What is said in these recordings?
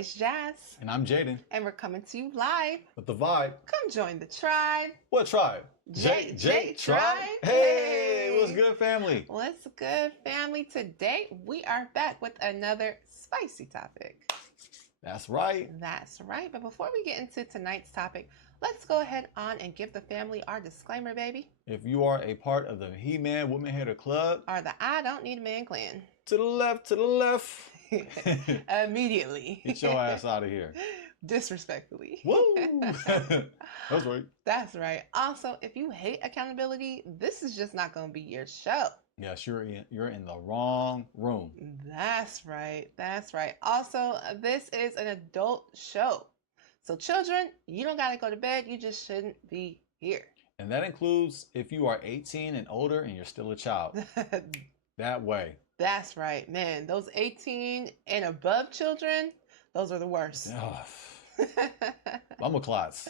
it's Jazz. And I'm Jaden. And we're coming to you live. With the vibe. Come join the tribe. What tribe? J Tribe. Hey, what's good, family? What's good, family? Today, we are back with another spicy topic. That's right. That's right. But before we get into tonight's topic, let's go ahead on and give the family our disclaimer, baby. If you are a part of the He-Man Woman Hater Club. Or the I Don't Need a Man clan. To the left, to the left. Immediately. Get your ass out of here. Disrespectfully. Woo! That's right. That's right. Also, if you hate accountability, this is just not going to be your show. Yes, you're in the wrong room. That's right. That's right. Also, this is an adult show. So children, you don't got to go to bed. You just shouldn't be here. And that includes if you are 18 and older and you're still a child. That way. That's right, man. Those 18 and above children, those are the worst. Bumble clots.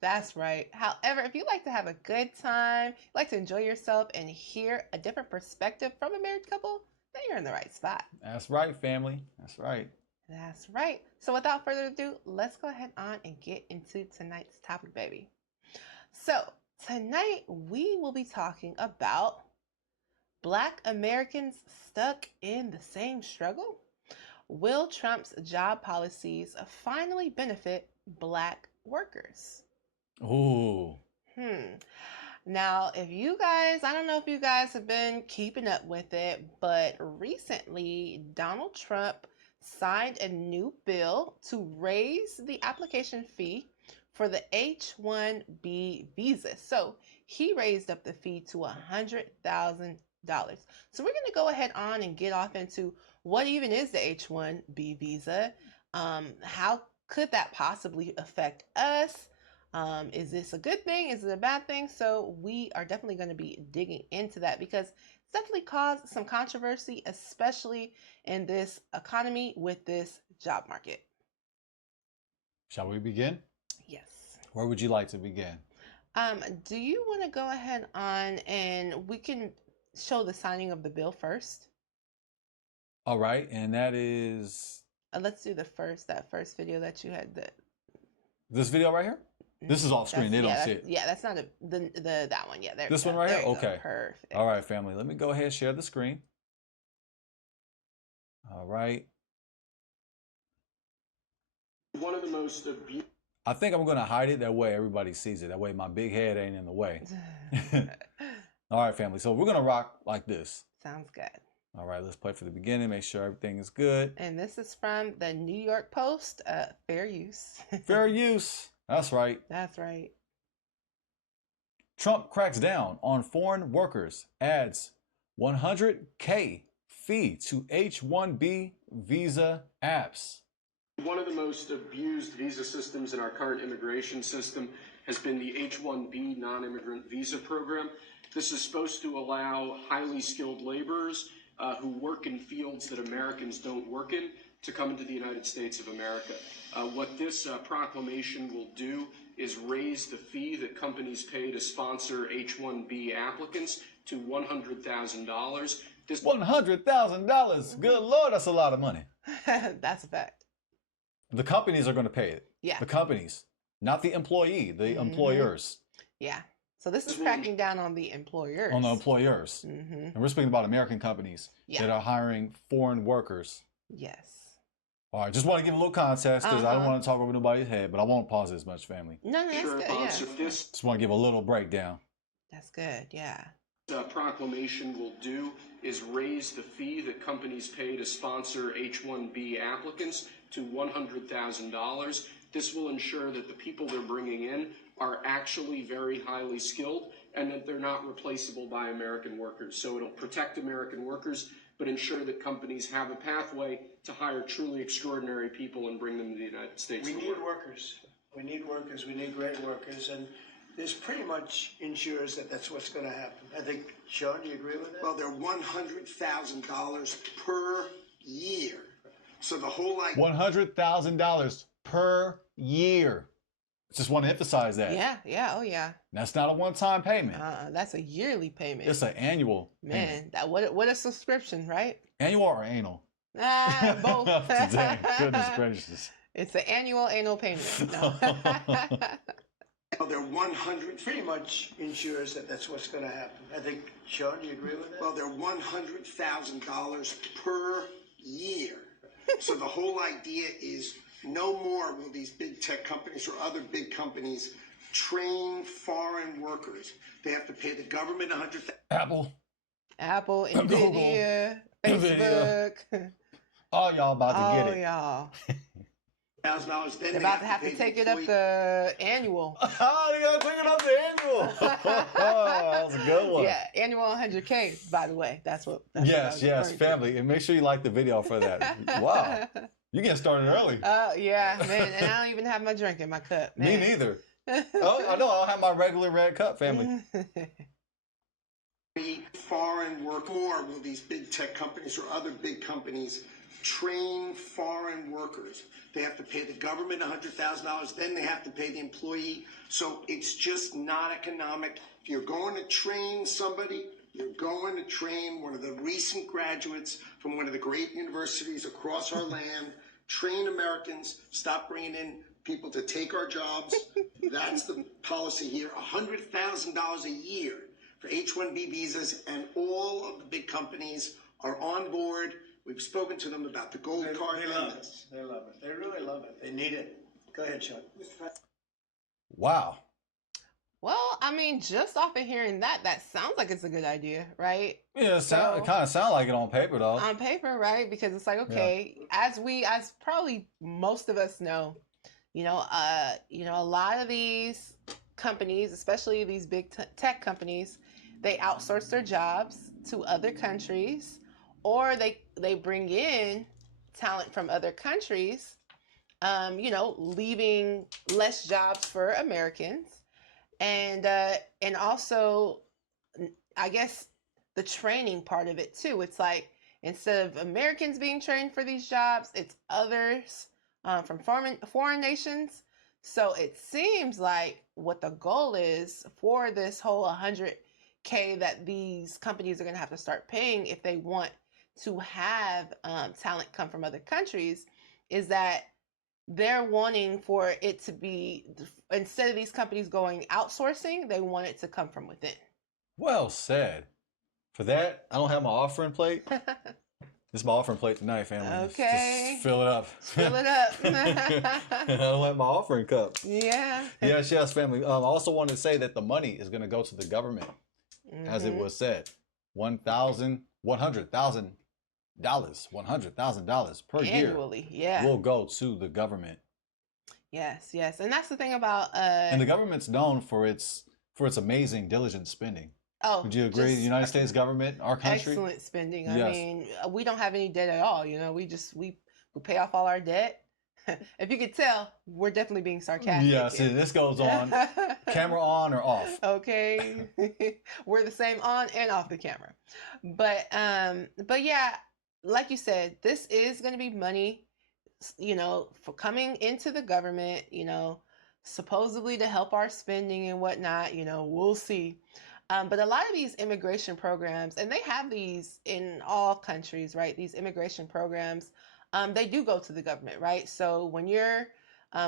That's right. However, if you like to have a good time, like to enjoy yourself and hear a different perspective from a married couple, then you're in the right spot. That's right, family. That's right. That's right. So without further ado, let's go ahead on and get into tonight's topic, baby. So tonight we will be talking about Black Americans stuck in the same struggle. Will Trump's job policies finally benefit Black workers? Ooh. Now, if you guys, I don't know if you guys have been keeping up with it, but recently Donald Trump signed a new bill to raise the application fee for the H-1B visa. So he raised up the fee to $100,000. So we're going to go ahead on and get off into what even is the H-1B visa? How could that possibly affect us? Is this a good thing? Is it a bad thing? So we are definitely going to be digging into that because it's definitely caused some controversy, especially in this economy with this job market. Shall we begin? Yes. Where would you like to begin? Do you want to go ahead on and we can show the signing of the bill first? All right, and that is... let's do that first video that you had. This video right here? This is off screen. They don't see it. Yeah, that's not that one. Yeah, there. This one right here? Okay. Perfect. All right, family. Let me go ahead and share the screen. All right. One of the most abused. I think I'm going to hide it. That way everybody sees it. That way my big head ain't in the way. All right, family. So we're going to rock like this. Sounds good. All right, let's play for the beginning. Make sure everything is good. And this is from the New York Post. Fair use. Fair use. That's right. That's right. Trump cracks down on foreign workers, adds $100K fee to H-1B visa apps. One of the most abused visa systems in our current immigration system has been the H-1B non-immigrant visa program. This is supposed to allow highly skilled laborers who work in fields that Americans don't work in to come into the United States of America. What this proclamation will do is raise the fee that companies pay to sponsor H-1B applicants to $100,000. $100,000. Good Lord, that's a lot of money. That's a fact. The companies are going to pay it. Yeah. The companies, not the employee, the employers. Yeah. So this is cracking down on the employers. On the employers. And we're speaking about American companies that are hiring foreign workers. Yes. All right, just want to give a little context because I don't want to talk over nobody's head, but I won't pause this much, family. No, that's good. Yeah. Just want to give a little breakdown. That's good, yeah. Proclamation will do is raise the fee that companies pay to sponsor H-1B applicants to $100,000. This will ensure that the people they're bringing in are actually very highly skilled and that they're not replaceable by American workers. So it'll protect American workers, but ensure that companies have a pathway to hire truly extraordinary people and bring them to the United States. We need workers. We need workers. We need great workers. And this pretty much ensures that that's what's going to happen. I think, Sean, do you agree with that? Well, they're $100,000 per year. So the whole like $100,000 per year. Just want to emphasize that. Yeah, oh yeah. That's not a one-time payment. That's a yearly payment. It's an annual payment. Man, what a subscription, right? Annual or anal? Both. Dang, goodness gracious. It's an annual payment. No. Well, they're 100. Pretty much ensures that that's what's going to happen. I think, Sean, do you agree with that? Well, they're $100,000 per year. So the whole idea is no more will these big tech companies or other big companies train foreign workers. They have to pay the government Apple. Apple, Google, Nvidia, Nvidia. Facebook. All y'all about to get Oh, it. y'all. $1,000. Then They're they about to have pay to the take it up employee. the annual. Oh, they gotta take it up the annual. That was a good one. Yeah, annual 100K, by the way. That's what I Yes, was yes, referring to. family. And make sure you like the video for that. Wow. You getting started early. Yeah, man. And I don't even have my drink in my cup. Me Man. neither. Oh, I know. I don't have my regular red cup, family. Foreign work more will these big tech companies or other big companies train foreign workers. They have to pay the government $100,000, then they have to pay the employee. So it's just not economic. If you're going to train somebody, you're going to train one of the recent graduates from one of the great universities across our land. Train Americans, stop bringing in people to take our jobs. That's the policy here. $100,000 a year for H-1B visas, and all of the big companies are on board. We've spoken to them about the gold card. They love it. They love it. They really love it. They need it. Go ahead, Sean. Wow. Well, I mean, just off of hearing that, that sounds like it's a good idea, right? Yeah, it kind of sound like it on paper, though. On paper, right? Because it's like, okay, as probably most of us know, a lot of these companies, especially these big tech companies, they outsource their jobs to other countries, or they bring in talent from other countries, leaving less jobs for Americans, and also, I guess, the training part of it too. It's like, instead of Americans being trained for these jobs, it's others from foreign nations. So it seems like what the goal is for this whole 100K that these companies are going to have to start paying if they want to have talent come from other countries, is that they're wanting for it to be, instead of these companies going outsourcing, they want it to come from within. Well said. For that, I don't have my offering plate. This is my offering plate tonight, family. Okay. Just fill it up. Fill it up. I don't have my offering cup. Yeah. Yes, family. I also wanted to say that the money is going to go to the government, as it was said. $100,000 per Annually, year will go to the government. Yes. And that's the thing about and the government's known for its amazing diligent spending. Oh, would you agree? The United States government, our country, excellent spending. Yes. I mean, we don't have any debt at all. We pay off all our debt. If you could tell, we're definitely being sarcastic. Yes, this goes on. Camera on or off? Okay, we're the same on and off the camera. But yeah, like you said, this is going to be money, for coming into the government, supposedly to help our spending and whatnot. We'll see. But a lot of these immigration programs, and they have these in all countries, right? These immigration programs, they do go to the government, right? So when you're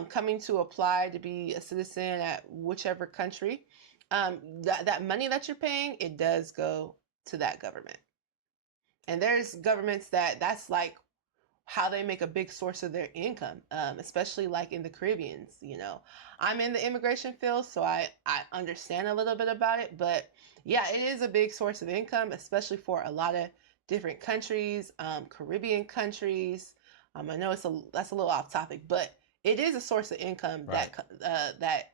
coming to apply to be a citizen at whichever country, that money that you're paying, it does go to that government. And there's governments that's like how they make a big source of their income, especially like in the Caribbeans. I'm in the immigration field, so I understand a little bit about it. But yeah, it is a big source of income, especially for a lot of different countries, Caribbean countries. I know that's a little off topic, but it is a source of income, right, that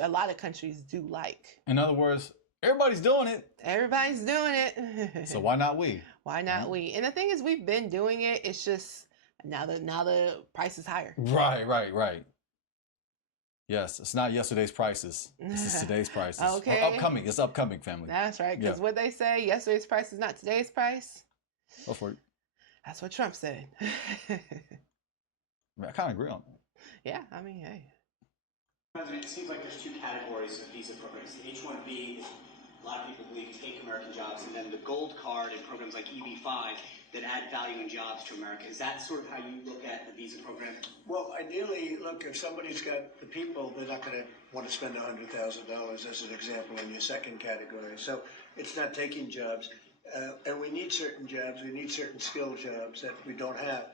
a lot of countries do like. In other words, everybody's doing it. Everybody's doing it. So why not we? Why not we? And the thing is, we've been doing it. It's just now the price is higher. Right. Yes, it's not yesterday's prices. This is today's prices. Okay. Or upcoming. It's upcoming, family. That's right. Because what they say, yesterday's price is not today's price. Go for it. That's what Trump said. I kind of agree on that. Yeah, I mean, hey. President, it seems like there's two categories of visa programs. The H-1B, a lot of people believe take American jobs, and then the gold card and programs like EB-5 that add value and jobs to America. Is that sort of how you look at the visa program? Well, ideally, look, if somebody's got the people, they're not going to want to spend $100,000 as an example in your second category. So it's not taking jobs. And we need certain jobs. We need certain skill jobs that we don't have.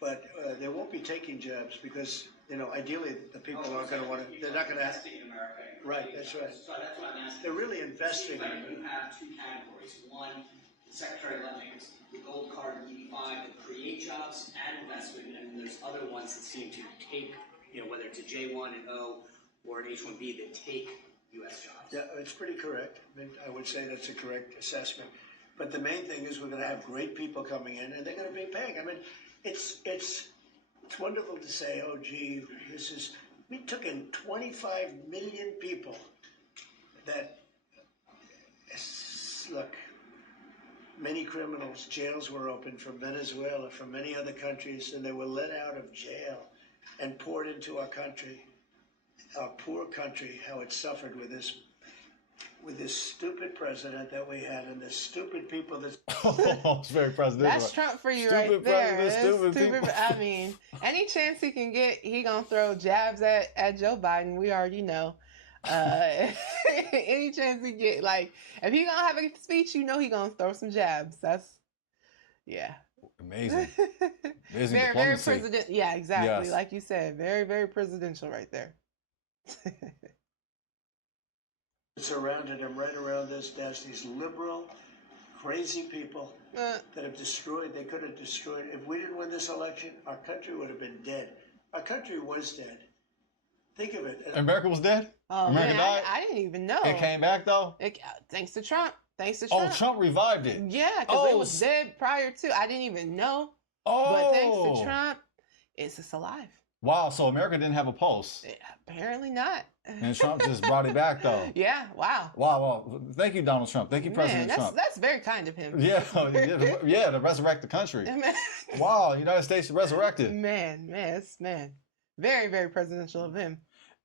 But they won't be taking jobs because, ideally the people aren't going to want to, they're not going to invest in America. Right, that's right. So that's what I'm asking. They're really investing It seems in like it. you have two categories. One, the Secretary Lennox, the gold card and EB-5 that create jobs and investment, and then there's other ones that seem to take, whether it's a J1 and O or an H1B that take U.S. jobs. Yeah, it's pretty correct. I would say that's a correct assessment. But the main thing is we're going to have great people coming in, and they're going to be paying. I mean, it's wonderful to say, oh, gee, we took in 25 million people that, look, many criminals, jails were open from Venezuela, from many other countries, and they were let out of jail and poured into our country, our poor country, how it suffered with this stupid president that we had and the stupid people that. Oh, it's very presidential. That's Trump for you Stupid right there. president, That's stupid people. I mean, any chance he can get, he gonna throw jabs at Joe Biden. We already know. Any chance he get, like, if he gonna have a speech, he gonna throw some jabs. That's, yeah. Amazing. Amazing Very, very diplomacy. president. Yeah, exactly. Yes. Like you said, very, very presidential right there. Surrounded him right around this desk, these liberal, crazy people that have destroyed. They could have destroyed. If we didn't win this election, our country would have been dead. Our country was dead. Think of it. America was dead? Oh America man, died? I didn't even know. It came back though? Thanks to Trump. Thanks to Oh, Trump. Trump revived it. Yeah, because it Oh, was dead prior to. I didn't even know. Oh. But thanks to Trump, it's just alive. Wow, so America didn't have a pulse. Apparently not. And Trump just brought it back though. Yeah, wow. Wow. Thank you, Donald Trump. Thank you, President Trump. That's very kind of him. Yeah, to resurrect the country. Wow, United States resurrected. Man. Very, very presidential of him.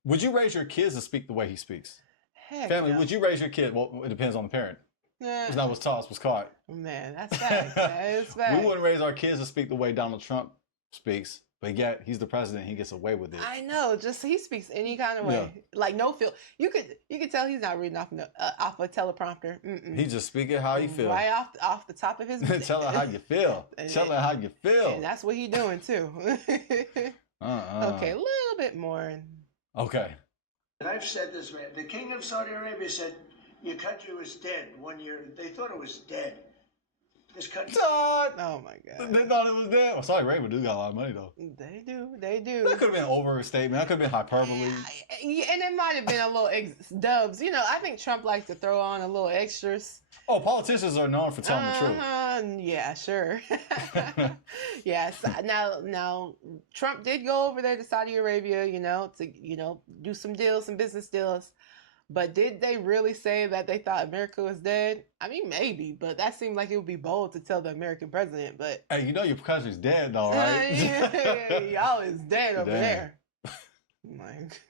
Would you raise your kids to speak the way he speaks? Heck Family, no. would you raise your kid? Well, it depends on the parent. It's not what's taught, what's caught. Man, that's fact. That is fact. We wouldn't raise our kids to speak the way Donald Trump speaks, but yet he's the president. He gets away with it. I know. Just he speaks any kind of way, like no feel. You could tell he's not reading off a teleprompter. Mm-mm. He just speak it how he feel. Right off the top of his. Tell her how you feel. Tell her how you feel. And that's what he doing too. Okay, a little bit more. Okay. And I've said this, man. The king of Saudi Arabia said your country was dead 1 year. They thought it was dead. This country. Oh my God. They thought it was dead. Well, Saudi Arabia do got a lot of money though. They do. That could have been an overstatement. That could have been hyperbole. Yeah, and it might have been a little dubs. I think Trump likes to throw on a little extras. Oh, politicians are known for telling the truth. Yeah, sure. Yes. Now, Trump did go over there to Saudi Arabia, to do some deals, some business deals. But did they really say that they thought America was dead? I mean, maybe, but that seemed like it would be bold to tell the American president. But Hey, your country's dead though, right? y'all is dead over Damn. there. Like,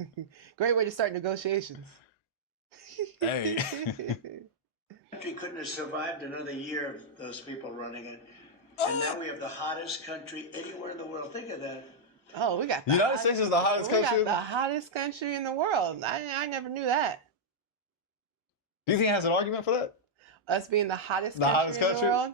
great way to start negotiations. Hey. Country couldn't have survived another year of those people running it. And now we have the hottest country anywhere in the world. Think of that. Oh, we got the United States is the hottest country? We got the hottest country in the world. I never knew that. Do you think it has an argument for that? Us being the hottest The country hottest in country? the world.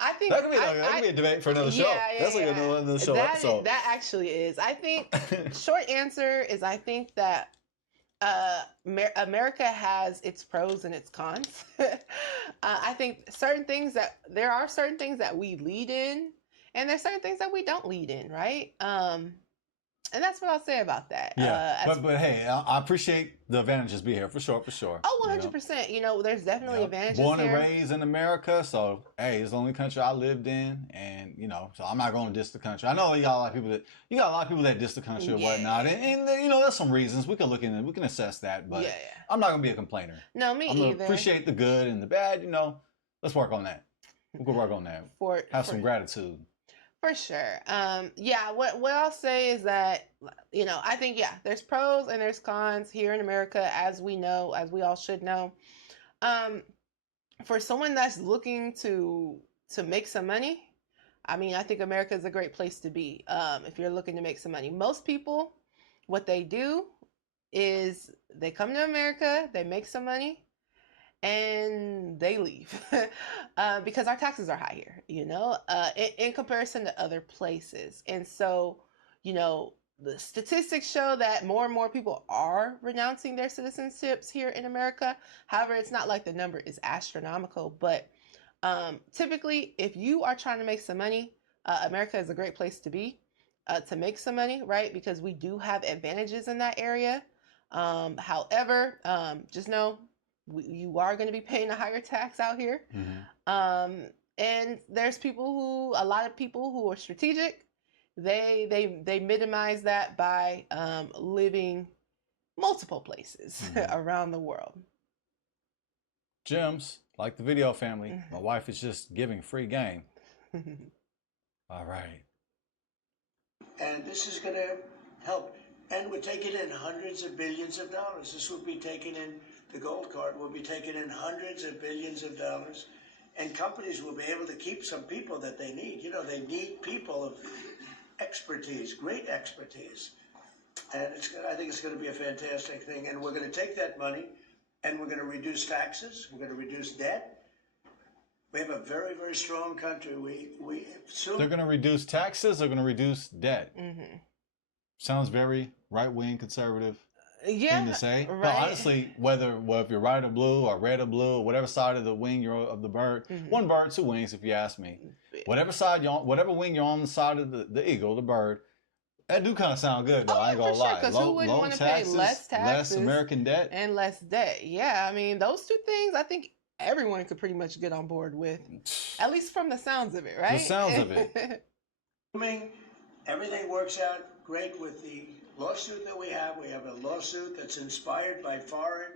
I think That could be a debate for another show. Yeah, That's like another show episode. That actually is. I think short answer is I think that America has its pros and its cons. I think there are certain things that we lead in, and there's certain things that we don't lead in, right? And that's what I'll say about that. Yeah, but hey, I appreciate the advantages be here for sure. Oh, 100%. There's definitely advantages Born and here. raised in America, so hey, it's the only country I lived in, and so I'm not going to diss the country. I know you got a lot of people that diss the country and whatnot, and there's some reasons we can look in and we can assess that, but Yeah. I'm not going to be a complainer. No, me I'm either. going to appreciate the good and the bad. Let's work on that. We'll work on that. Have some gratitude. For sure. What I'll say is that, I think, there's pros and there's cons here in America, as we know, as we all should know. for someone that's looking to make some money, I mean, I think America is a great place to be. If you're looking to make some money, most people, what they do is they come to America, they make some money, and they leave because our taxes are high here, in comparison to other places. And so, the statistics show that more and more people are renouncing their citizenships here in America. However, it's not like the number is astronomical, but typically, if you are trying to make some money, America is a great place to be to make some money, right? Because we do have advantages in that area. However, just know you are going to be paying a higher tax out here. And there's a lot of people who are strategic. They minimize that by living multiple places around the world. Gems, like the video family, my wife is just giving free game. All right. And this is going to help. And we're taking in hundreds of billions of dollars. This will be taken in, the gold card will be taken in hundreds of billions of dollars. And companies will be able to keep some people that they need. They need people of expertise, great expertise. And I think it's going to be a fantastic thing. And we're going to take that money and we're going to reduce taxes. We're going to reduce debt. We have a very, very strong country. They're going to reduce taxes. They're going to reduce debt. Sounds very right-wing conservative thing to say. Right. But honestly, if you're right or blue or red or blue or whatever side of the wing you're of the bird, one bird, two wings, if you ask me. Whatever side you're on, whatever wing you're on the side of the eagle, the bird, that do kind of sound good though. I ain't gonna lie. Because who wouldn't want to pay less taxes, less American debt, and less debt? Yeah, I mean those two things. I think everyone could pretty much get on board with, at least from the sounds of it, right? The sounds of it. Everything works out great with the lawsuit that we have. We have a lawsuit that's inspired by foreign.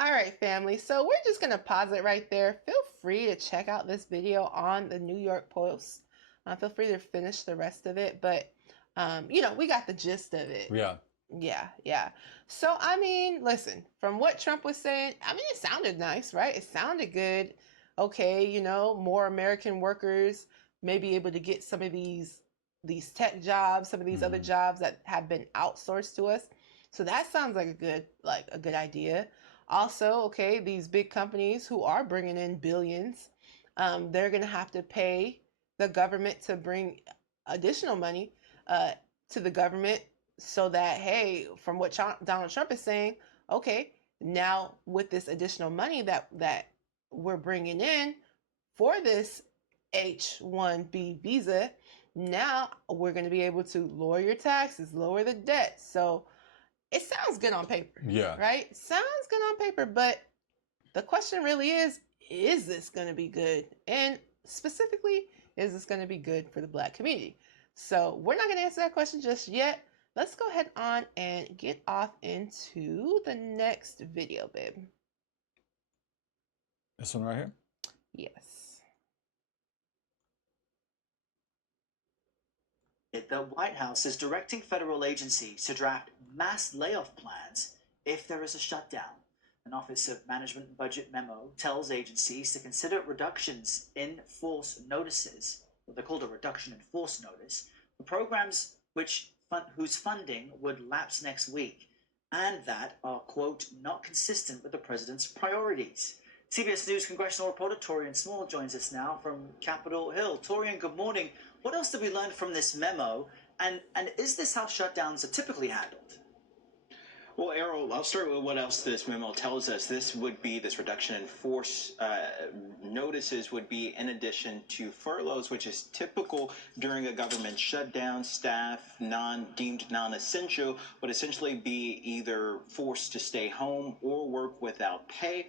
All right, family. So we're just going to pause it right there. Feel free to check out this video on the New York Post. Feel free to finish the rest of it. But, we got the gist of it. Yeah. So, I mean, listen, from what Trump was saying, I mean, it sounded nice, right? It sounded good. Okay, more American workers may be able to get some of these tech jobs, some of these other jobs that have been outsourced to us. So that sounds like a good idea. Also, okay, these big companies who are bringing in billions, they're going to have to pay the government to bring additional money to the government so that, hey, from what Donald Trump is saying, okay, now with this additional money that we're bringing in for this H-1B visa, now we're going to be able to lower your taxes, lower the debt. So it sounds good on paper. Yeah. Right? Sounds good on paper, but the question really is this going to be good? And specifically, is this going to be good for the Black community? So we're not going to answer that question just yet. Let's go ahead on and get off into the next video, babe. This one right here? Yes. The White House is directing federal agencies to draft mass layoff plans if there is a shutdown. An Office of Management Budget memo tells agencies to consider reductions in force notices, what they're called a reduction in force notice, for programs whose funding would lapse next week, and that are, quote, not consistent with the president's priorities. CBS News congressional reporter Torian Small joins us now from Capitol Hill. Torian, good morning. What else did we learn from this memo, and is this how shutdowns are typically handled? Well, Errol, I'll start with what else this memo tells us. This reduction in force notices would be in addition to furloughs, which is typical during a government shutdown. Staff deemed non-essential would essentially be either forced to stay home or work without pay.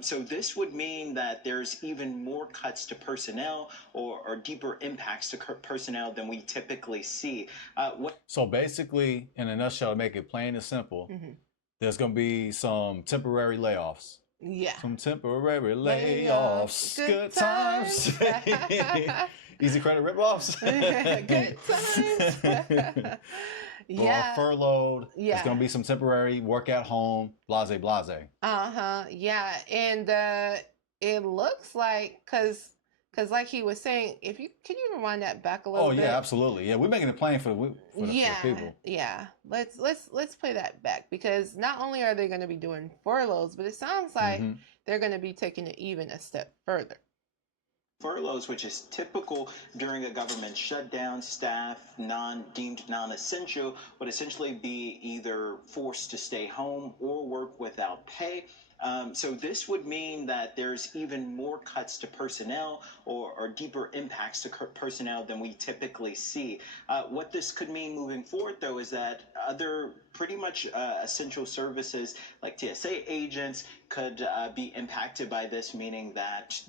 So this would mean that there's even more cuts to personnel or deeper impacts to personnel than we typically see. So basically, in a nutshell, to make it plain and simple, there's going to be some temporary layoffs. Yeah. Some temporary layoffs. Good times. Easy credit rip-offs. Good times. Yeah. Or furloughed. Yeah. There's going to be some temporary work at home, blase, blase. Yeah. And it looks like because like he was saying, if you can you rewind that back a Oh little bit? yeah, absolutely. Yeah, we're making it plain for the Yeah, people. yeah. Let's play that back because not only are they going to be doing furloughs, but it sounds like Hmm. they're going to be taking it even a step further. Furloughs, which is typical during a government shutdown, staff deemed non-essential would essentially be either forced to stay home or work without pay. So this would mean that there's even more cuts to personnel or deeper impacts to personnel than we typically see. What this could mean moving forward, though, is that other pretty much essential services like TSA agents could be impacted by this, meaning that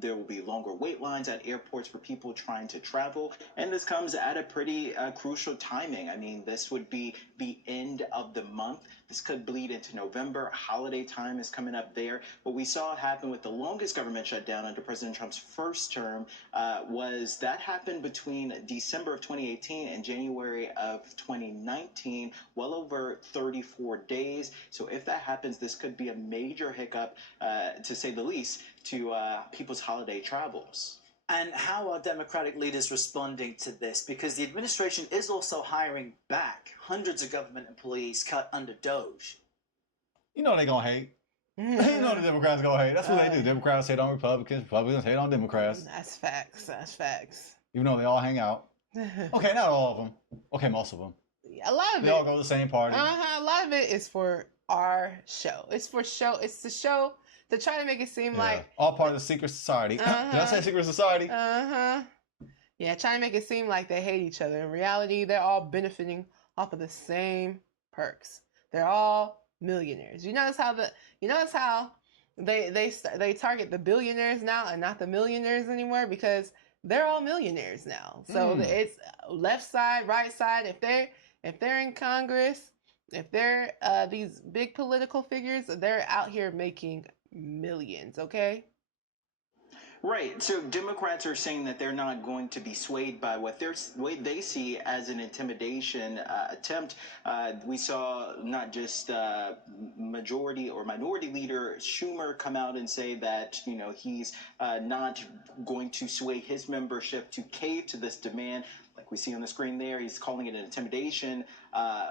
there will be longer wait lines at airports for people trying to travel. And this comes at a pretty crucial timing. I mean, this would be the end of the month. This could bleed into November. Holiday time is coming up there. What we saw happen with the longest government shutdown under President Trump's first term was that happened between December of 2018 and January of 2019, well over 34 days. So if that happens, this could be a major hiccup, to say the least, to people's holiday travels. And how are Democratic leaders responding to this? Because the administration is also hiring back hundreds of government employees cut under Doge. You know they gonna hate. You know the Democrats gonna hate. That's what they do. Democrats hate on Republicans. Republicans hate on Democrats. That's facts. That's facts. Even though they all hang out. Okay, not all of them. Okay, most of them. A lot of They it. all go to the same party. A lot of it is for our show. It's for show. It's the show to try to make it seem Yeah. like all part of the secret society. Did I say secret society? Yeah, trying to make it seem like they hate each other. In reality, they're all benefiting off of the same perks. They're all millionaires. You notice how they target the billionaires now and not the millionaires anymore because they're all millionaires now. So it's left side, right side. If they're in Congress, if they're these big political figures, they're out here making millions. Okay. Right. So Democrats are saying that they're not going to be swayed by what they see as an intimidation attempt. We saw not just majority or minority leader Schumer come out and say that he's not going to sway his membership to cave to this demand. Like we see on the screen there, he's calling it an intimidation.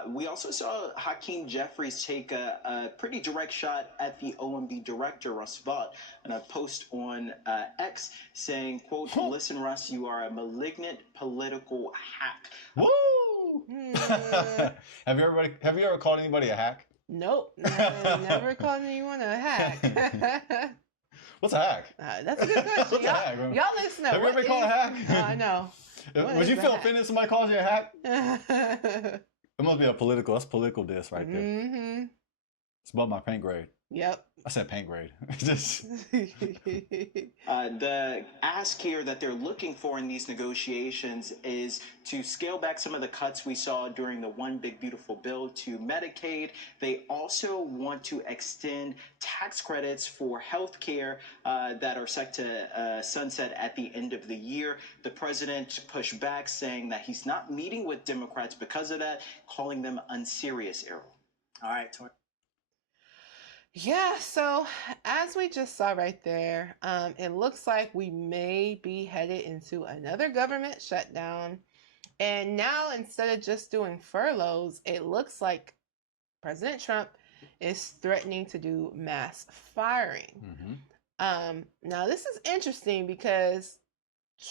We also saw Hakeem Jeffries take a pretty direct shot at the OMB director, Russ Vought, in a post on X saying, quote, "Listen, Russ, you are a malignant political hack." Woo! Have you ever called anybody a hack? Nope. Never called anyone a hack. What's a hack? That's a good question. What's a hack? Y'all let us know. Have you ever been called a hack? I know. Would you feel offended if somebody calls you a hack? It must be that's political diss right there. Mm-hmm. It's above my paint grade. Yep. I said paint grade. Just the ask here that they're looking for in these negotiations is to scale back some of the cuts we saw during the One Big Beautiful Bill to Medicaid. They also want to extend tax credits for health care that are set to sunset at the end of the year. The president pushed back, saying that he's not meeting with Democrats because of that, calling them unserious, Errol. All right, Tori. Yeah, so as we just saw right there, it looks like we may be headed into another government shutdown. And now, instead of just doing furloughs, it looks like President Trump is threatening to do mass firing. Now, this is interesting because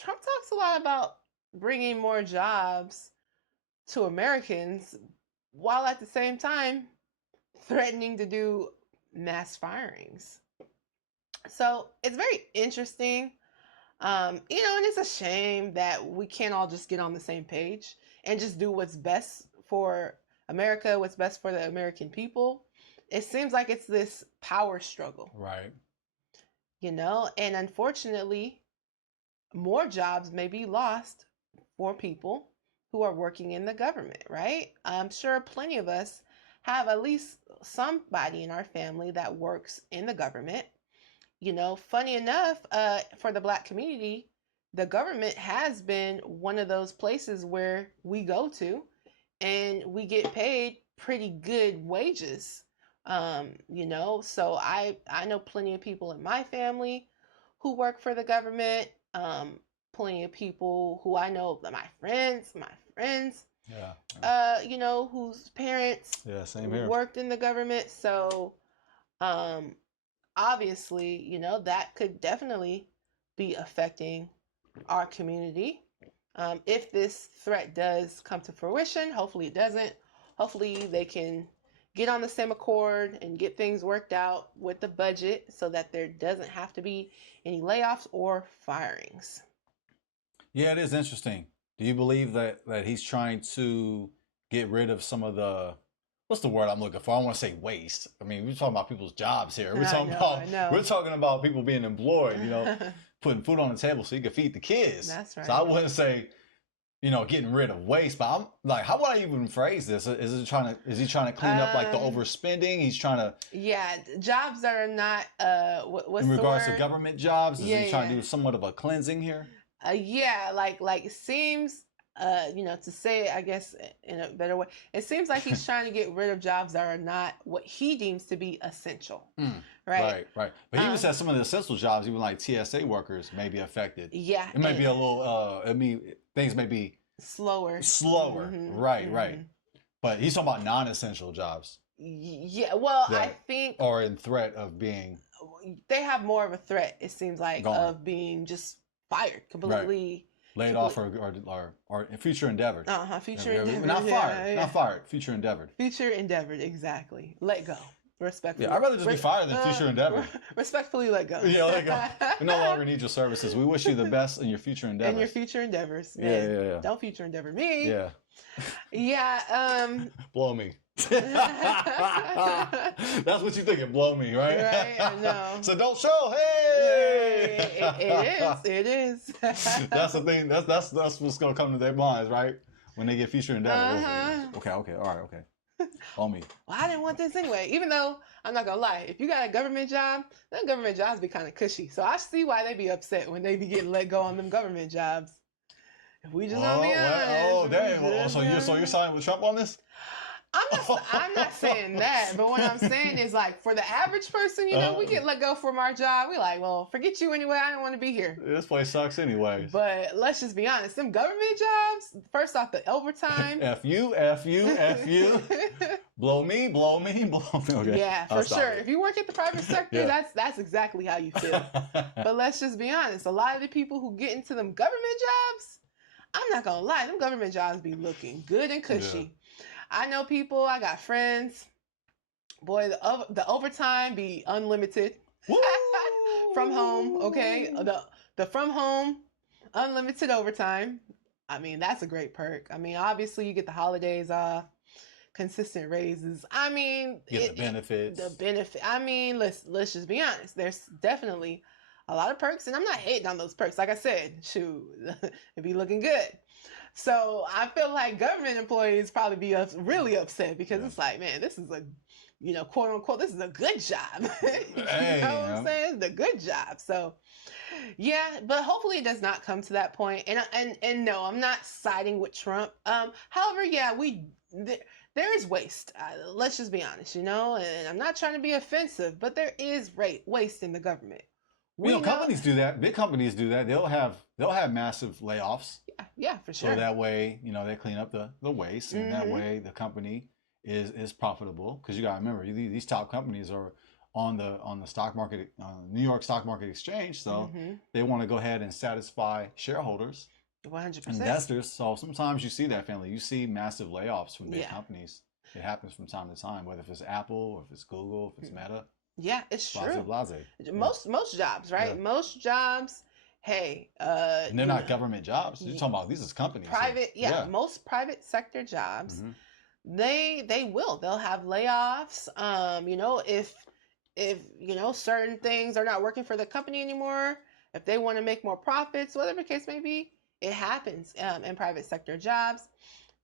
Trump talks a lot about bringing more jobs to Americans while at the same time threatening to do mass firings. So it's very interesting. And it's a shame that we can't all just get on the same page and just do what's best for America, what's best for the American people. It seems like it's this power struggle. right. And unfortunately, more jobs may be lost for people who are working in the government, right? I'm sure plenty of us have at least somebody in our family that works in the government. Funny enough, for the Black community, the government has been one of those places where we go to and we get paid pretty good wages You know, so I know plenty of people in my family who work for the government. Plenty of people who I know, my friends, Yeah. you know, whose parents Yeah. Same here. worked in the government. So, um, obviously, you know, that could definitely be affecting our community. If this threat does come to fruition, hopefully it doesn't. Hopefully they can get on the same accord and get things worked out with the budget so that there doesn't have to be any layoffs or firings. Yeah, it is interesting. Do you believe that he's trying to get rid of some of the what's the word I'm looking for? I don't want to say waste. I mean, we're talking about people's jobs here. I know. We're talking about people being employed, you know, putting food on the table so you can feed the kids. That's right. So I wouldn't say, you know, getting rid of waste, but I'm like, how would I even phrase this? Is he trying to clean up like the overspending? He's trying to Yeah, jobs that are not what's in the regards to word? government jobs, is he trying to Yeah. do somewhat of a cleansing here? Yeah, like it seems, you know, to say it, I guess in a better way, it seems like he's trying to get rid of jobs that are not what he deems to be essential, right? Right. But he even said some of the essential jobs, even like TSA workers, may be affected. Yeah, It may be a little. I mean, things may be slower. Right. But he's talking about non-essential jobs. Yeah, well, I That think are in threat of being they have more of a threat, it seems like, Gone. of being just fired completely. laid off or future endeavored. Future Yeah, endeavored. not fired. Yeah. Not fired. Future endeavored. Future endeavored, exactly. Let go. Respectfully. Yeah, I'd rather just be fired than future endeavored. Respectfully let go. Yeah, let go. We no longer need your services. We wish you the best in your future endeavors. In your future endeavors. Yeah, Man. yeah. Don't future endeavor me. Yeah. Yeah. Blow me. That's what you thinking. Blow me, right? Right, I know. So don't show. Hey. It is. That's the thing. That's what's gonna come to their minds, right? When they get future endeavor. Okay. All right. Okay. Blow me. Well, I didn't want this anyway. Even though I'm not gonna lie, if you got a government job, then government jobs be kind of cushy. So I see why they be upset when they be getting let go on them government jobs. If we just gonna be honest. Oh, damn. So you're siding with Trump on this? I'm not saying that, but what I'm saying is, like, for the average person, you know, we get let go from our job. We like, well, forget you anyway. I don't want to be here. This place sucks anyways. But let's just be honest. Them government jobs, first off, the overtime. F you. Blow me. Okay. Yeah, for sure. If you work at the private sector, that's exactly how you feel. But let's just be honest. A lot of the people who get into them government jobs, I'm not going to lie, them government jobs be looking good and cushy. Yeah. I know people, I got friends. Boy, the overtime be unlimited from home, okay? The from home unlimited overtime. I mean, that's a great perk. I mean, obviously you get the holidays off, consistent raises. I mean, the benefits. The benefit. I mean, let's just be honest. There's definitely a lot of perks, and I'm not hating on those perks. Like I said, shoot, it'd be looking good. So I feel like government employees probably be really upset because it's like, man, this is a, you know, quote unquote, this is a good job. You know what I'm saying? The good job. So yeah, but hopefully it does not come to that point. And no, I'm not siding with Trump. However, yeah, there is waste. Let's just be honest, you know, and I'm not trying to be offensive, but there is waste in the government. Companies do that. Big companies do that. They'll have massive layoffs. Yeah, for sure. So that way, you know, they clean up the waste, and that way the company is profitable. Because you got to remember, these top companies are on the stock market, New York Stock Market Exchange. So they want to go ahead and satisfy shareholders, 100%, investors. So sometimes you see that, family. You see massive layoffs from big companies. It happens from time to time, whether if it's Apple or if it's Google, if it's Meta. Yeah, it's true. Blase. Most jobs, right? Yeah. Most jobs, hey. And they're not government jobs. You're talking about these is companies. Private, so. Most private sector jobs, they'll have layoffs. You know, if you know certain things are not working for the company anymore, if they want to make more profits, whatever the case may be, it happens in private sector jobs.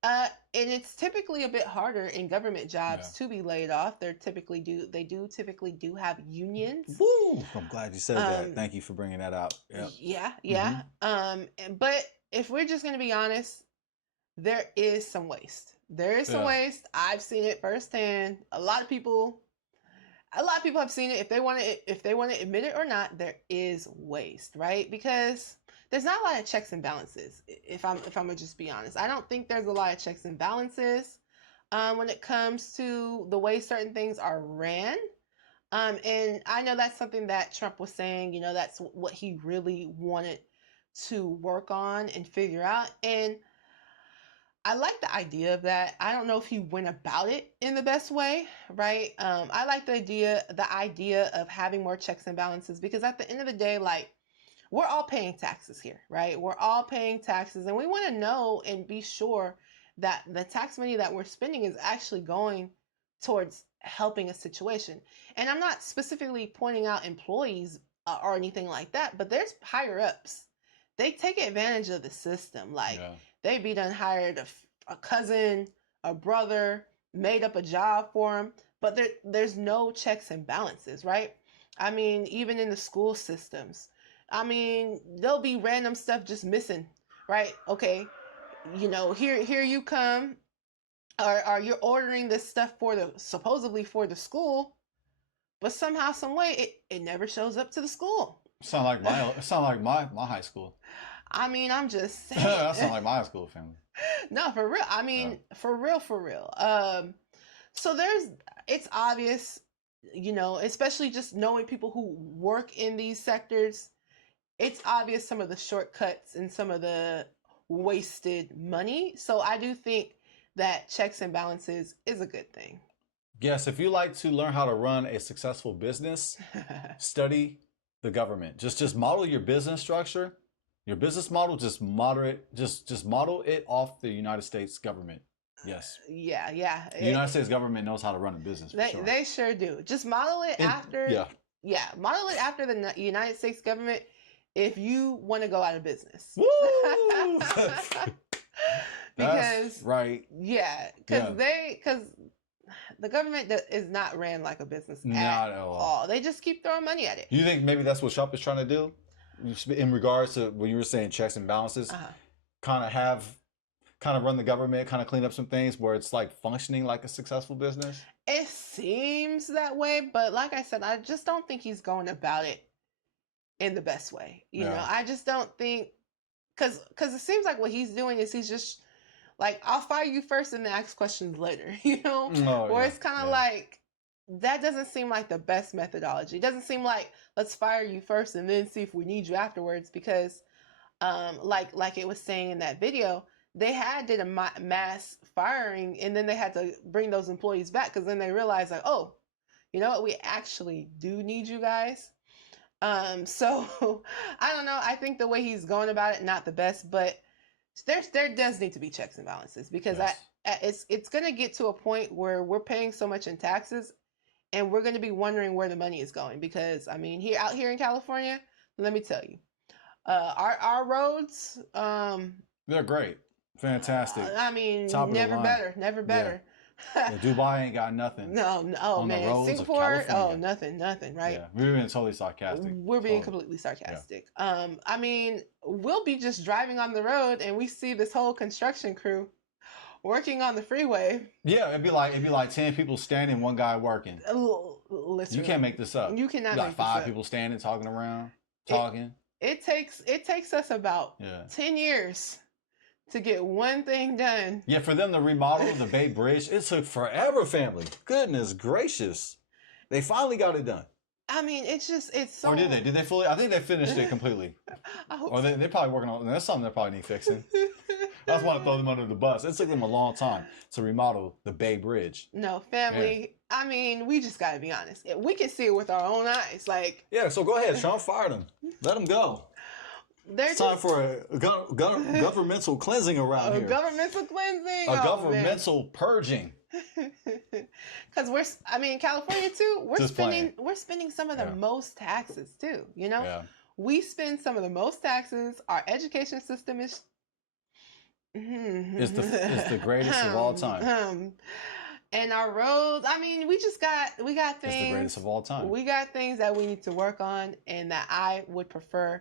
And it's typically a bit harder in government jobs to be laid off. They typically do have unions. Woo! I'm glad you said that. Thank you for bringing that out. Yeah. But if we're just going to be honest, there is some waste. There is some waste. I've seen it firsthand. A lot of people a lot of people have seen it. If they want to admit it or not, there is waste, right? Because there's not a lot of checks and balances. If I'm gonna just be honest, I don't think there's a lot of checks and balances when it comes to the way certain things are ran. And I know that's something that Trump was saying. That's what he really wanted to work on and figure out. And I like the idea of that. I don't know if he went about it in the best way, right? I like the idea of having more checks and balances, because at the end of the day, like, we're all paying taxes here, right? We're all paying taxes, and we want to know and be sure that the tax money that we're spending is actually going towards helping a situation. And I'm not specifically pointing out employees or anything like that, but there's higher ups. They take advantage of the system. Like, Yeah. they be done hired a cousin, a brother, made up a job for them, but there's no checks and balances, right? I mean, even in the school systems, I mean, there'll be random stuff just missing, right? Okay, here you come, or you're ordering this stuff supposedly for the school, but somehow, some way, it never shows up to the school. Sound like my high school. I mean, I'm just saying. That sound like my high school family. No, for real. I mean, for real, for real. So it's obvious, especially just knowing people who work in these sectors, it's obvious some of the shortcuts and some of the wasted money. So I do think that checks and balances is a good thing. Yes, if you like to learn how to run a successful business, study the government. Just model your business structure, your business model. Just model it off the United States government. Yes. Yeah. The United States government knows how to run a business. They sure do. Just model it after. Yeah. Model it after the United States government if you want to go out of business. Woo! Because That's right. Yeah, because the government is not ran like a business Not at all. They just keep throwing money at it. You think maybe that's what Trump is trying to do? In regards to when you were saying checks and balances, kind of run the government, kind of clean up some things where it's like functioning like a successful business? It seems that way, but like I said, I just don't think he's going about it in the best way. You know, I just don't think, because it seems like what he's doing is he's just like, I'll fire you first and then ask questions later, where it's kind of like, that doesn't seem like the best methodology. It doesn't seem like, let's fire you first and then see if we need you afterwards, because like it was saying in that video, they did a mass firing, and then they had to bring those employees back, because then they realized, like, oh, you know what, we actually do need you guys. So I don't know. I think the way he's going about it, not the best, but there does need to be checks and balances, because it's going to get to a point where we're paying so much in taxes, and we're going to be wondering where the money is going. Because I mean, out here in California, let me tell you, our roads, they're great, fantastic. I mean, Top of the never line. better. Yeah. Dubai ain't got nothing. No, on man. The roads Singapore, of California. nothing, right? Yeah, we're being totally sarcastic. We're being completely sarcastic. Yeah. I mean, we'll be just driving on the road, and we see this whole construction crew working on the freeway. Yeah, it'd be like 10 people standing, one guy working. Literally. You can't make this up. You cannot make make like 5 this people standing, talking around, talking. It takes us about 10 years to get one thing done. Yeah, for them to remodel the Bay Bridge, it took forever, family. Goodness gracious. They finally got it done. I mean, it's so... Or did they? Did they fully? I think they finished it completely. I hope or they're probably working on... That's something they probably need fixing. I just want to throw them under the bus. It took them a long time to remodel the Bay Bridge. No, family, I mean, we just got to be honest. We can see it with our own eyes. Like... Yeah, so go ahead, Trump. Fire them. Let them go. It's time for a governmental cleansing around here. Governmental cleansing. A governmental purging. Because California too. We're spending some of the most taxes too. We spend some of the most taxes. Our education system is. It's the greatest of all time. And our roads. I mean, we got things. It's the greatest of all time. We got things that we need to work on, and that I would prefer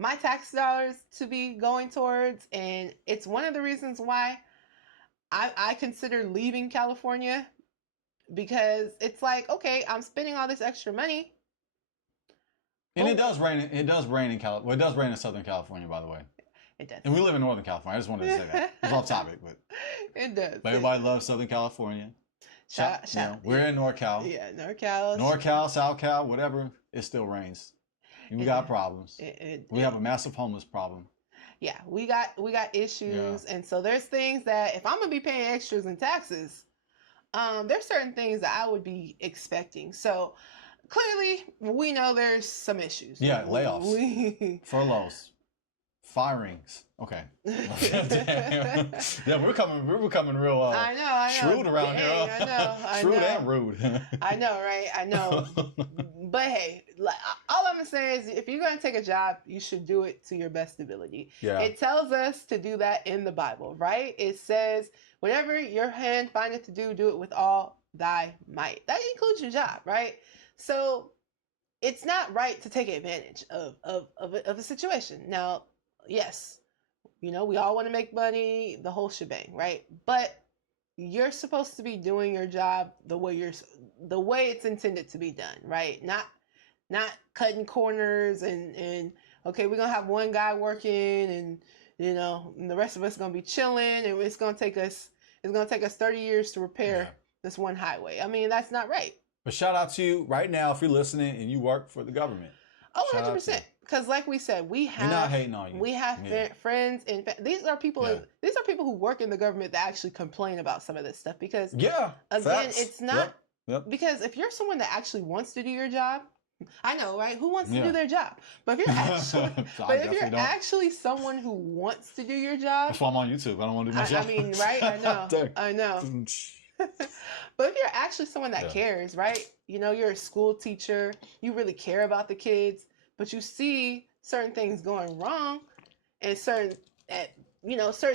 my tax dollars to be going towards. And it's one of the reasons why I consider leaving California, because it's like, okay, I'm spending all this extra money. And it does rain. It does rain in California. Well, it does rain in Southern California, by the way. It does. And we live in Northern California. I just wanted to say that. It's off topic, but It does. but everybody loves Southern California. We're in NorCal. Yeah, NorCal. NorCal, SoCal, whatever. It still rains. And we got problems. We have a massive homeless problem. Yeah, we got issues, and so there's things that if I'm gonna be paying extras in taxes, there's certain things that I would be expecting. So clearly, we know there's some issues. Yeah, layoffs, furloughs, firings. Okay. Yeah, we're becoming real. I know. Shrewd around here. I know. Shrewd and rude. I know, right? I know. But hey, all I'm gonna say is, if you're gonna take a job, you should do it to your best ability. Yeah. It tells us to do that in the Bible, right? It says, "Whatever your hand findeth to do, do it with all thy might." That includes your job, right? So it's not right to take advantage of a situation. Now, yes, we all want to make money, the whole shebang, right? But you're supposed to be doing your job the way it's intended to be done, right? Not cutting corners and okay, we're gonna have one guy working and and the rest of us gonna be chilling, and it's gonna take us 30 years to repair this one highway. I mean, that's not right. But shout out to you right now if you're listening and you work for the government. Oh, 100%. Because like we said, we're not hating on you. We have friends and these are people who work in the government that actually complain about some of this stuff, because again, facts. it's not Yep. because if you're someone that actually wants to do your job, I know, right? Who wants to do their job? But if you're actually someone who wants to do your job, that's why I'm on YouTube. I don't want to do my job. I mean, right? I know. But if you're actually someone that cares, right? You're a school teacher, you really care about the kids, but you see certain things going wrong and certain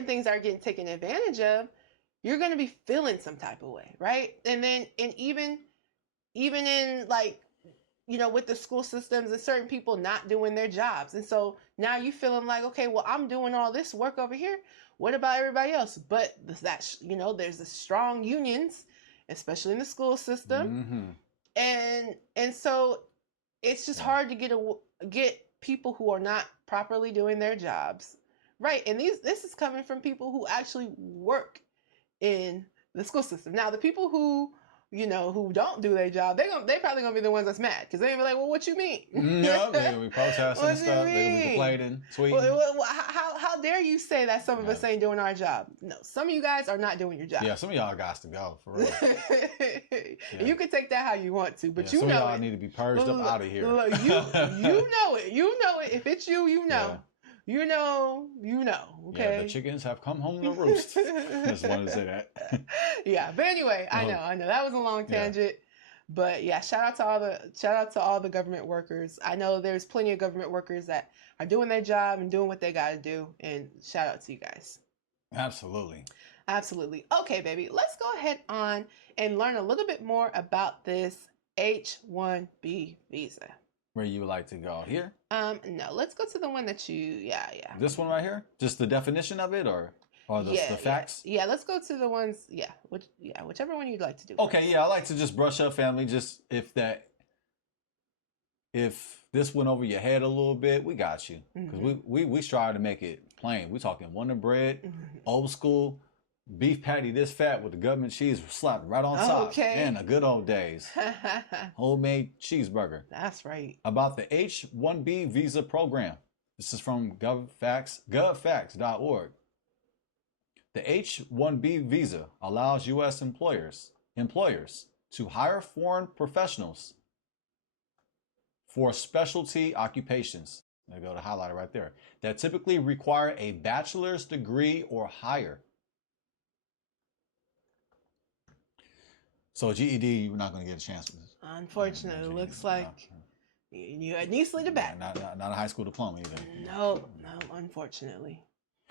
things are getting taken advantage of, you're going to be feeling some type of way, right? And even in with the school systems and certain people not doing their jobs. And so now you feeling like, okay, well, I'm doing all this work over here. What about everybody else? But there's the strong unions, especially in the school system. Mm-hmm. And so it's just hard to get people who are not properly doing their jobs right. And this is coming from people who actually work in the school system. Now, the people who don't do their job, they probably gonna be the ones that's mad, because they gonna be like, well, what you mean? Yeah, they're gonna be protesting and stuff. They're gonna be complaining, tweeting. Well, how dare you say that some of us ain't doing our job? No, some of you guys are not doing your job. Yeah, some of y'all got to go, for real. You can take that how you want to, but some of y'all need to be purged up out of here. You know it. You know it. If it's you, you know. Yeah. You know. Okay. Yeah, the chickens have come home to roost. Just wanted to say that. Yeah, but anyway, I know that was a long tangent. Yeah. But yeah, shout out to all the government workers. I know there's plenty of government workers that are doing their job and doing what they got to do, and shout out to you guys. Absolutely. Okay, baby, let's go ahead on and learn a little bit more about this H-1B visa. Where you would like to go? Here? No, let's go to the one that yeah. This one right here? Just the definition of it, or the facts? Yeah, let's go to the ones, whichever one you'd like to do. Okay, I like to just brush up, family, just if this went over your head a little bit, we got you. Because we strive to make it plain. We talking Wonder Bread, old school, beef patty this fat with the government cheese slapped right on top. Okay. And the good old days. Homemade cheeseburger. That's right. About the H-1B visa program. This is from govfacts.org. The H-1B visa allows U.S. employers to hire foreign professionals for specialty occupations. There you go, the highlighter right there. That typically require a bachelor's degree or higher. So GED, you're not going to get a chance with this. Unfortunately, it looks like you had neatly to back. Not a high school diploma either. No, unfortunately.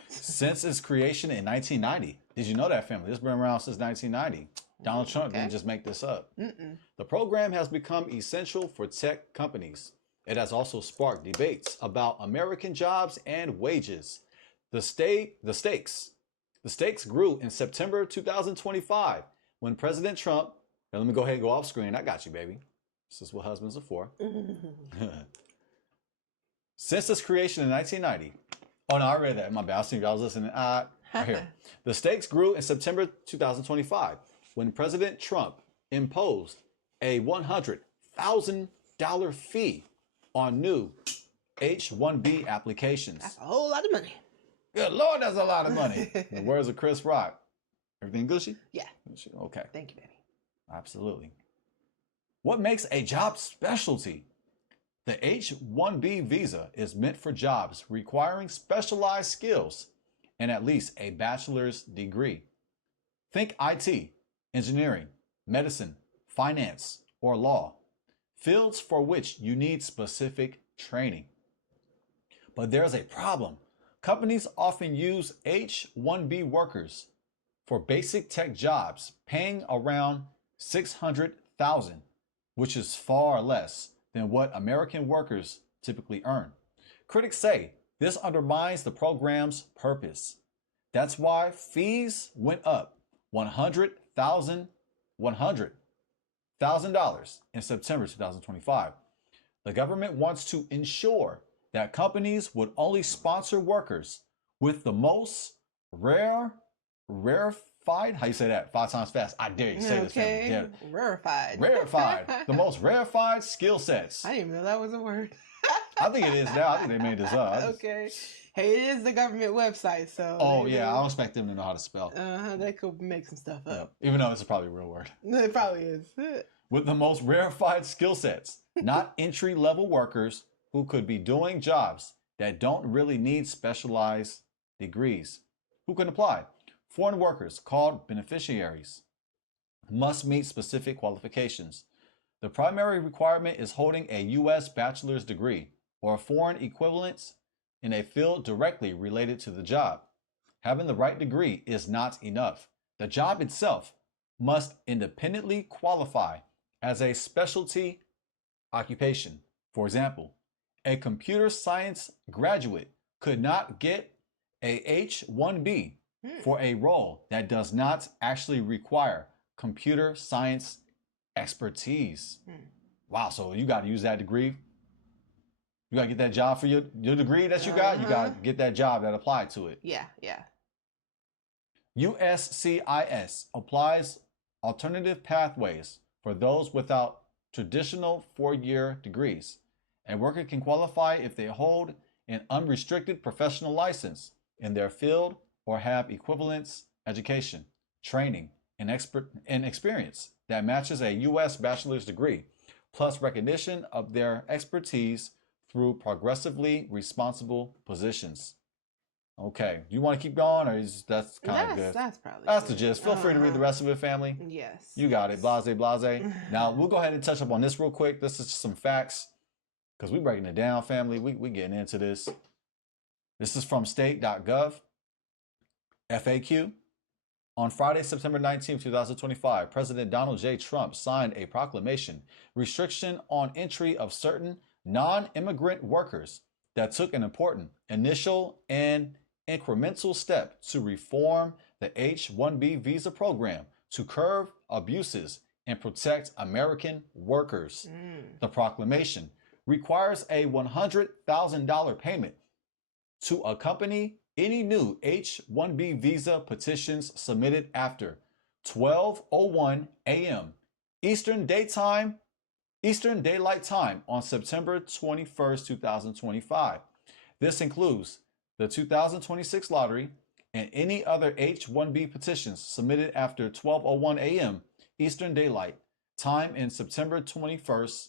Since its creation in 1990. Did you know that, family? This has been around since 1990. Donald Trump didn't just make this up. The program has become essential for tech companies. It has also sparked debates about American jobs and wages. The stakes grew in September 2025 when President Trump Now, let me go ahead and go off screen. I got you, baby. This is what husbands are for. Since its creation in 1990. Oh, no, I read that. My bad. I was listening. Right here. The stakes grew in September 2025 when President Trump imposed a $100,000 fee on new H-1B applications. That's a whole lot of money. Good Lord, that's a lot of money. In the words of Chris Rock. Everything Gucci? Yeah. Gucci. Okay. Thank you, baby. Absolutely. What makes a job specialty? The H-1B visa is meant for jobs requiring specialized skills and at least a bachelor's degree. Think IT, engineering, medicine, finance, or law, fields for which you need specific training. But there's a problem. Companies often use H-1B workers for basic tech jobs paying around $600,000, which is far less than what American workers typically earn. Critics say this undermines the program's purpose. That's why fees went up $100,000 in September 2025. The government wants to ensure that companies would only sponsor workers with the most rarefied, how you say that? 5 times fast. I dare you say this. Okay. Rarefied. Rarefied. The most rarefied skill sets. I didn't even know that was a word. I think it is now. I think they made this up. Okay. Hey, it is the government website, so. Oh, yeah. I don't expect them to know how to spell. They could make some stuff up. Even though it's probably a real word. It probably is. With the most rarefied skill sets, not entry-level workers who could be doing jobs that don't really need specialized degrees. Who can apply? Foreign workers, called beneficiaries, must meet specific qualifications. The primary requirement is holding a U.S. bachelor's degree or foreign equivalents in a field directly related to the job. Having the right degree is not enough. The job itself must independently qualify as a specialty occupation. For example, a computer science graduate could not get a H-1B for a role that does not actually require computer science expertise. Wow, so you got to use that degree. You got to get that job for your degree that you got. You got to get that job that applied to it. Yeah. USCIS applies alternative pathways for those without traditional 4-year degrees. A worker can qualify if they hold an unrestricted professional license in their field or have equivalence education, training, and experience that matches a U.S. bachelor's degree, plus recognition of their expertise through progressively responsible positions. Okay, you want to keep going, or that's kind of good? That's probably That's the good. gist. Feel free to read the rest of it, family. Yes. You got it. Blase, blase. Now, we'll go ahead and touch up on this real quick. This is just some facts because we're breaking it down, family. We getting into this. This is from state.gov. FAQ. On Friday, September 19, 2025, President Donald J. Trump signed a proclamation restriction on entry of certain non-immigrant workers that took an important initial and incremental step to reform the H-1B visa program to curb abuses and protect American workers. The proclamation requires a $100,000 payment to accompany any new H-1B visa petitions submitted after 12:01 a.m. Eastern Daylight Time on September 21st, 2025. This includes the 2026 lottery and any other H-1B petitions submitted after 12:01 a.m. Eastern Daylight Time in September 21st,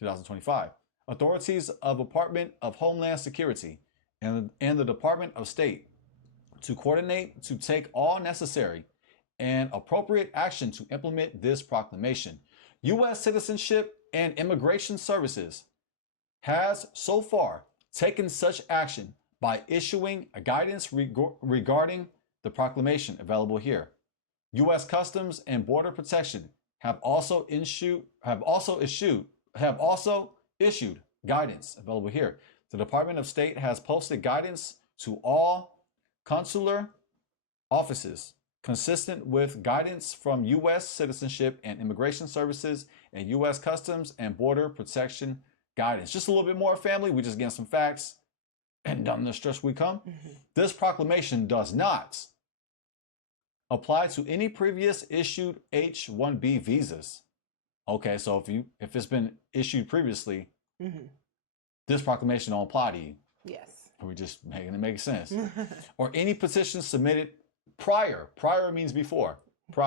2025. Authorities of Department of Homeland Security and the Department of State to coordinate to take all necessary and appropriate action to implement this proclamation. U.S. Citizenship and Immigration Services has so far taken such action by issuing a guidance regarding the proclamation available here. U.S. Customs and Border Protection have also issued guidance available here. The Department of State has posted guidance to all consular offices consistent with guidance from U.S. Citizenship and Immigration Services and U.S. Customs and Border Protection guidance. Just a little bit more, family. We just getting some facts, and done the stress we come. This proclamation does not apply to any previous issued H-1B visas. Okay, so if it's been issued previously, this proclamation don't apply to you. Yes. We're just making it make sense. Or any petitions submitted prior means before to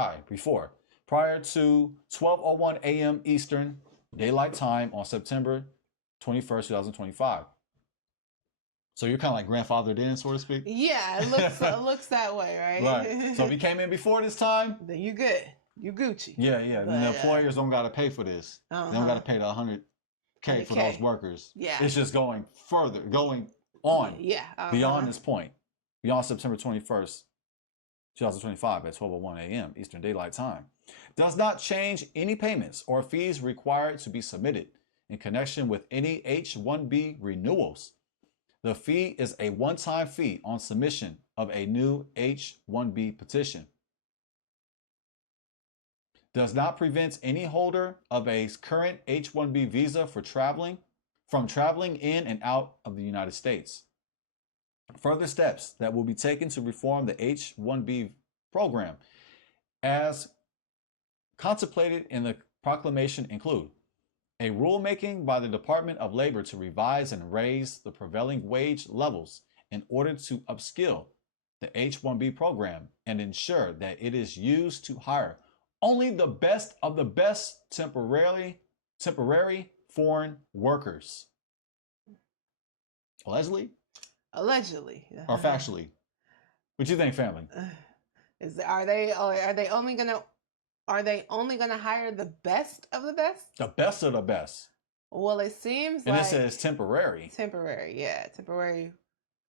12:01 a.m. Eastern Daylight Time on September 21st, 2025. So you're kind of like grandfathered in, so to speak? Yeah, it looks that way, right? Right. So if you came in before this time, then you good. You Gucci. yeah. But, Then the employers don't got to pay for this. They don't got to pay the 100K for those workers. Yeah. It's just going further, going on beyond this point, beyond September 21st, 2025 at 12:01 a.m. Eastern Daylight Time. Does not change any payments or fees required to be submitted in connection with any H-1B renewals. The fee is a one-time fee on submission of a new H-1B petition. Does not prevent any holder of a current H-1B visa from traveling in and out of the United States. Further steps that will be taken to reform the H-1B program as contemplated in the proclamation include a rulemaking by the Department of Labor to revise and raise the prevailing wage levels in order to upskill the H-1B program and ensure that it is used to hire only the best of the best temporary foreign workers. Allegedly? Allegedly. Or factually? What you think, family? Are they only gonna hire the best of the best? The best of the best. Well, it seems and like it says temporary. Temporary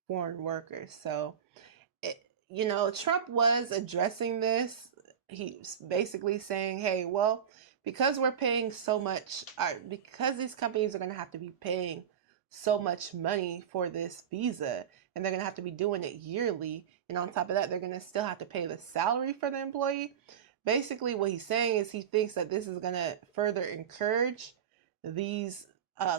foreign workers. So, Trump was addressing this. He's basically saying, hey, well, because we're paying so much, because these companies are going to have to be paying so much money for this visa, and they're going to have to be doing it yearly, and on top of that, they're going to still have to pay the salary for the employee. Basically, what he's saying is he thinks that this is going to further encourage these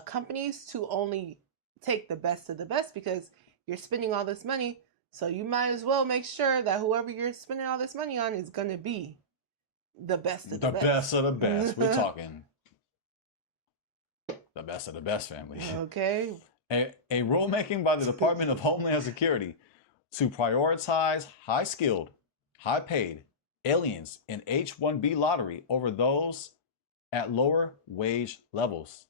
companies to only take the best of the best because you're spending all this money. So you might as well make sure that whoever you're spending all this money on is going to be the best of the best. The best of the best. We're talking the best of the best, family. Okay. A rulemaking by the Department of Homeland Security to prioritize high-skilled, high-paid aliens in H-1B lottery over those at lower wage levels.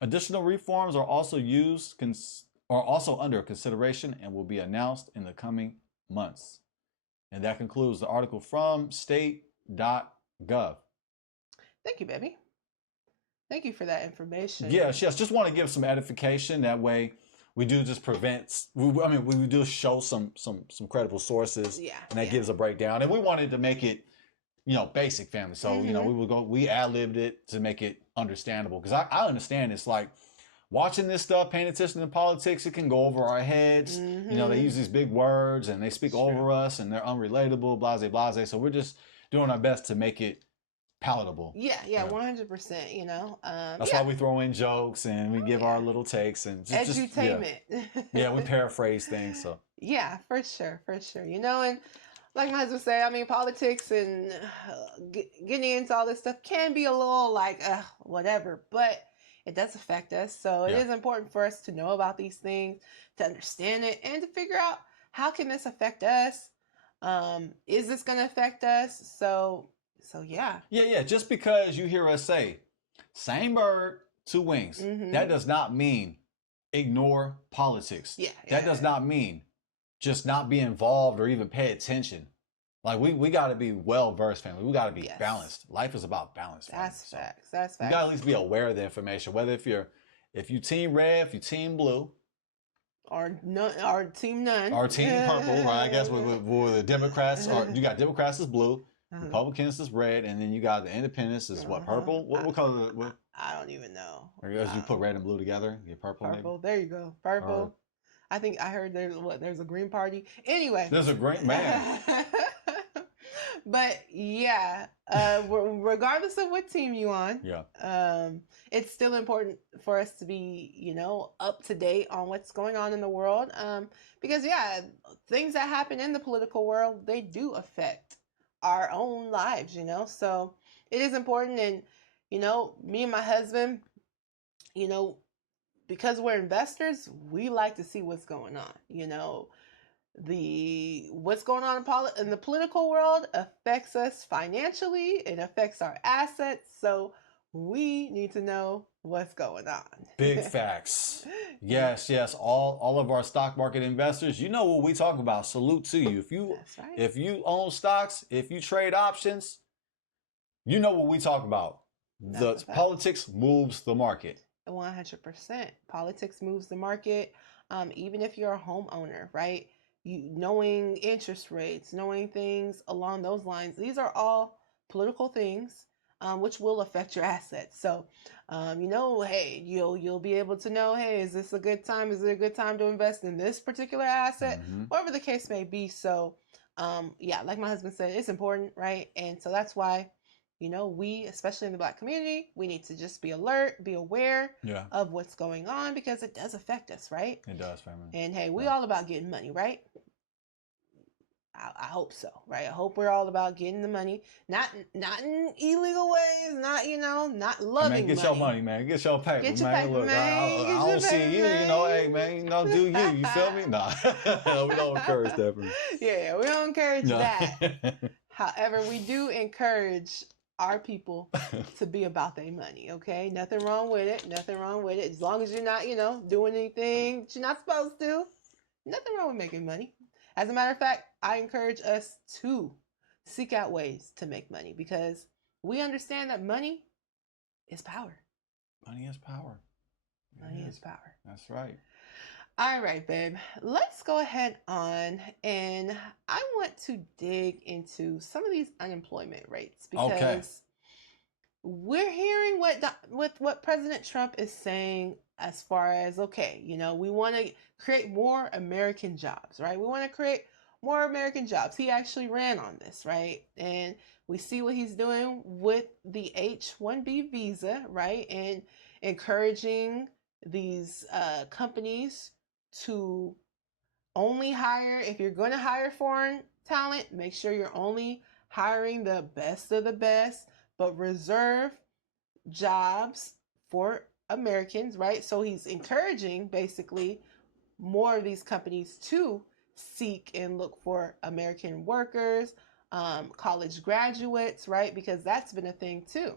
Additional reforms are also under consideration and will be announced in the coming months. And that concludes the article from state.gov. Thank you, baby. Thank you for that information. Yes, just want to give some edification. That way we do just we do show some credible sources. Yeah. And that gives a breakdown. And we wanted to make it, basic, family. So, we ad-libbed it to make it understandable. Because I understand it's like watching this stuff, paying attention to politics, it can go over our heads. They use these big words and they speak over us and they're unrelatable, blase. So we're just doing our best to make it palatable. Yeah, 100%, That's why we throw in jokes and we give our little takes and just edutainment. we paraphrase things. So yeah, for sure. And like my husband said, politics and getting into all this stuff can be a little like whatever, but it does affect us. So it is important for us to know about these things, to understand it, and to figure out how can this affect us. Is this going to affect us? So yeah. Yeah. Just because you hear us say same bird, two wings, that does not mean ignore politics. That does not mean just not be involved or even pay attention. Like we got to be well versed, family. We got to be balanced. Life is about balance. That's facts. That's facts. You got to at least be aware of the information. Whether if you team red, if you team blue, or team none, or team purple, right? I guess with the Democrats, or you got Democrats is blue, Republicans is red, and then you got the Independents is what, purple? What color? I don't even know. Or you put red and blue together, you get purple. Purple. Maybe? There you go. Purple. I think I heard there's a green party. Anyway. There's a green man. But yeah, regardless of what team you on, it's still important for us to be, up to date on what's going on in the world. Because yeah, things that happen in the political world, they do affect our own lives, So it is important. And, me and my husband, because we're investors, we like to see what's going on, what's going on in the political world affects us financially. It affects our assets. So we need to know what's going on. Big facts. Yes. All of our stock market investors, you know what we talk about. Salute to you. That's right. If you own stocks, if you trade options, you know what we talk about. The politics moves the market. 100%. Politics moves the market. Even if you're a homeowner, right? Knowing interest rates, knowing things along those lines. These are all political things, which will affect your assets. So, hey, you'll be able to know, hey, is this a good time? Is it a good time to invest in this particular asset? Whatever the case may be. So, like my husband said, it's important, right? And so that's why, we, especially in the Black community, we need to just be alert, be aware of what's going on, because it does affect us, right? It does, family. And hey, we all about getting money, right? I hope so, right? I hope we're all about getting the money, not in illegal ways, not loving get money. your money, man. Get your paper, Get your man. paper, Look, man. I don't see you, hey, man, do you? You feel me? Nah, we don't encourage that. Yeah, we don't encourage that. However, we do encourage our people to be about their money, okay? Nothing wrong with it. As long as you're not, doing anything that you're not supposed to. Nothing wrong with making money. As a matter of fact, I encourage us to seek out ways to make money, because we understand that money is power. Money is power. Money is power. That's right. All right, babe. Let's go ahead on, and I want to dig into some of these unemployment rates, because we're hearing what President Trump is saying as far as, we want to create more American jobs, right? We want to create more American jobs. He actually ran on this, right? And we see what he's doing with the H-1B visa, right? And encouraging these companies to only hire, if you're going to hire foreign talent, make sure you're only hiring the best of the best, but reserve jobs for Americans, right? So he's encouraging basically more of these companies to seek and look for American workers, college graduates, right? Because that's been a thing too.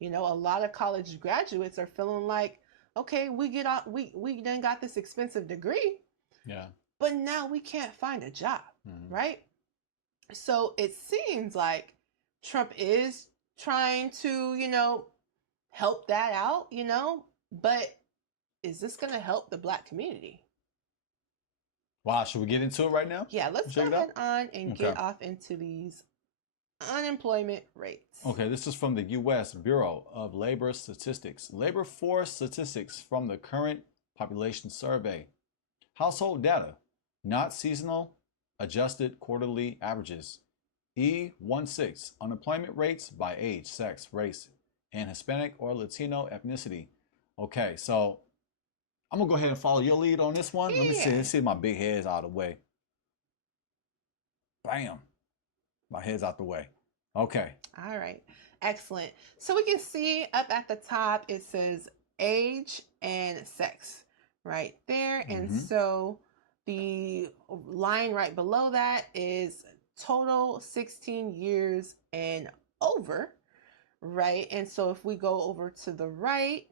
A lot of college graduates are feeling like, okay, we done got this expensive degree, but now we can't find a job, right? So it seems like Trump is trying to, help that out, but is this going to help the Black community? Wow, should we get into it right now? Yeah, let's go ahead on and get off into these unemployment rates. Okay, this is from the U.S. Bureau of Labor Statistics. Labor force statistics from the current population survey. Household data, not seasonal, adjusted quarterly averages. E16, unemployment rates by age, sex, race, and Hispanic or Latino ethnicity. Okay, so I'm going to go ahead and follow your lead on this one. Let me see. Let's see if my big head's out of the way. Bam. My head's out the way. Okay. All right. Excellent. So we can see up at the top, it says age and sex right there. And so the line right below that is total 16 years and over, right? And so if we go over to the right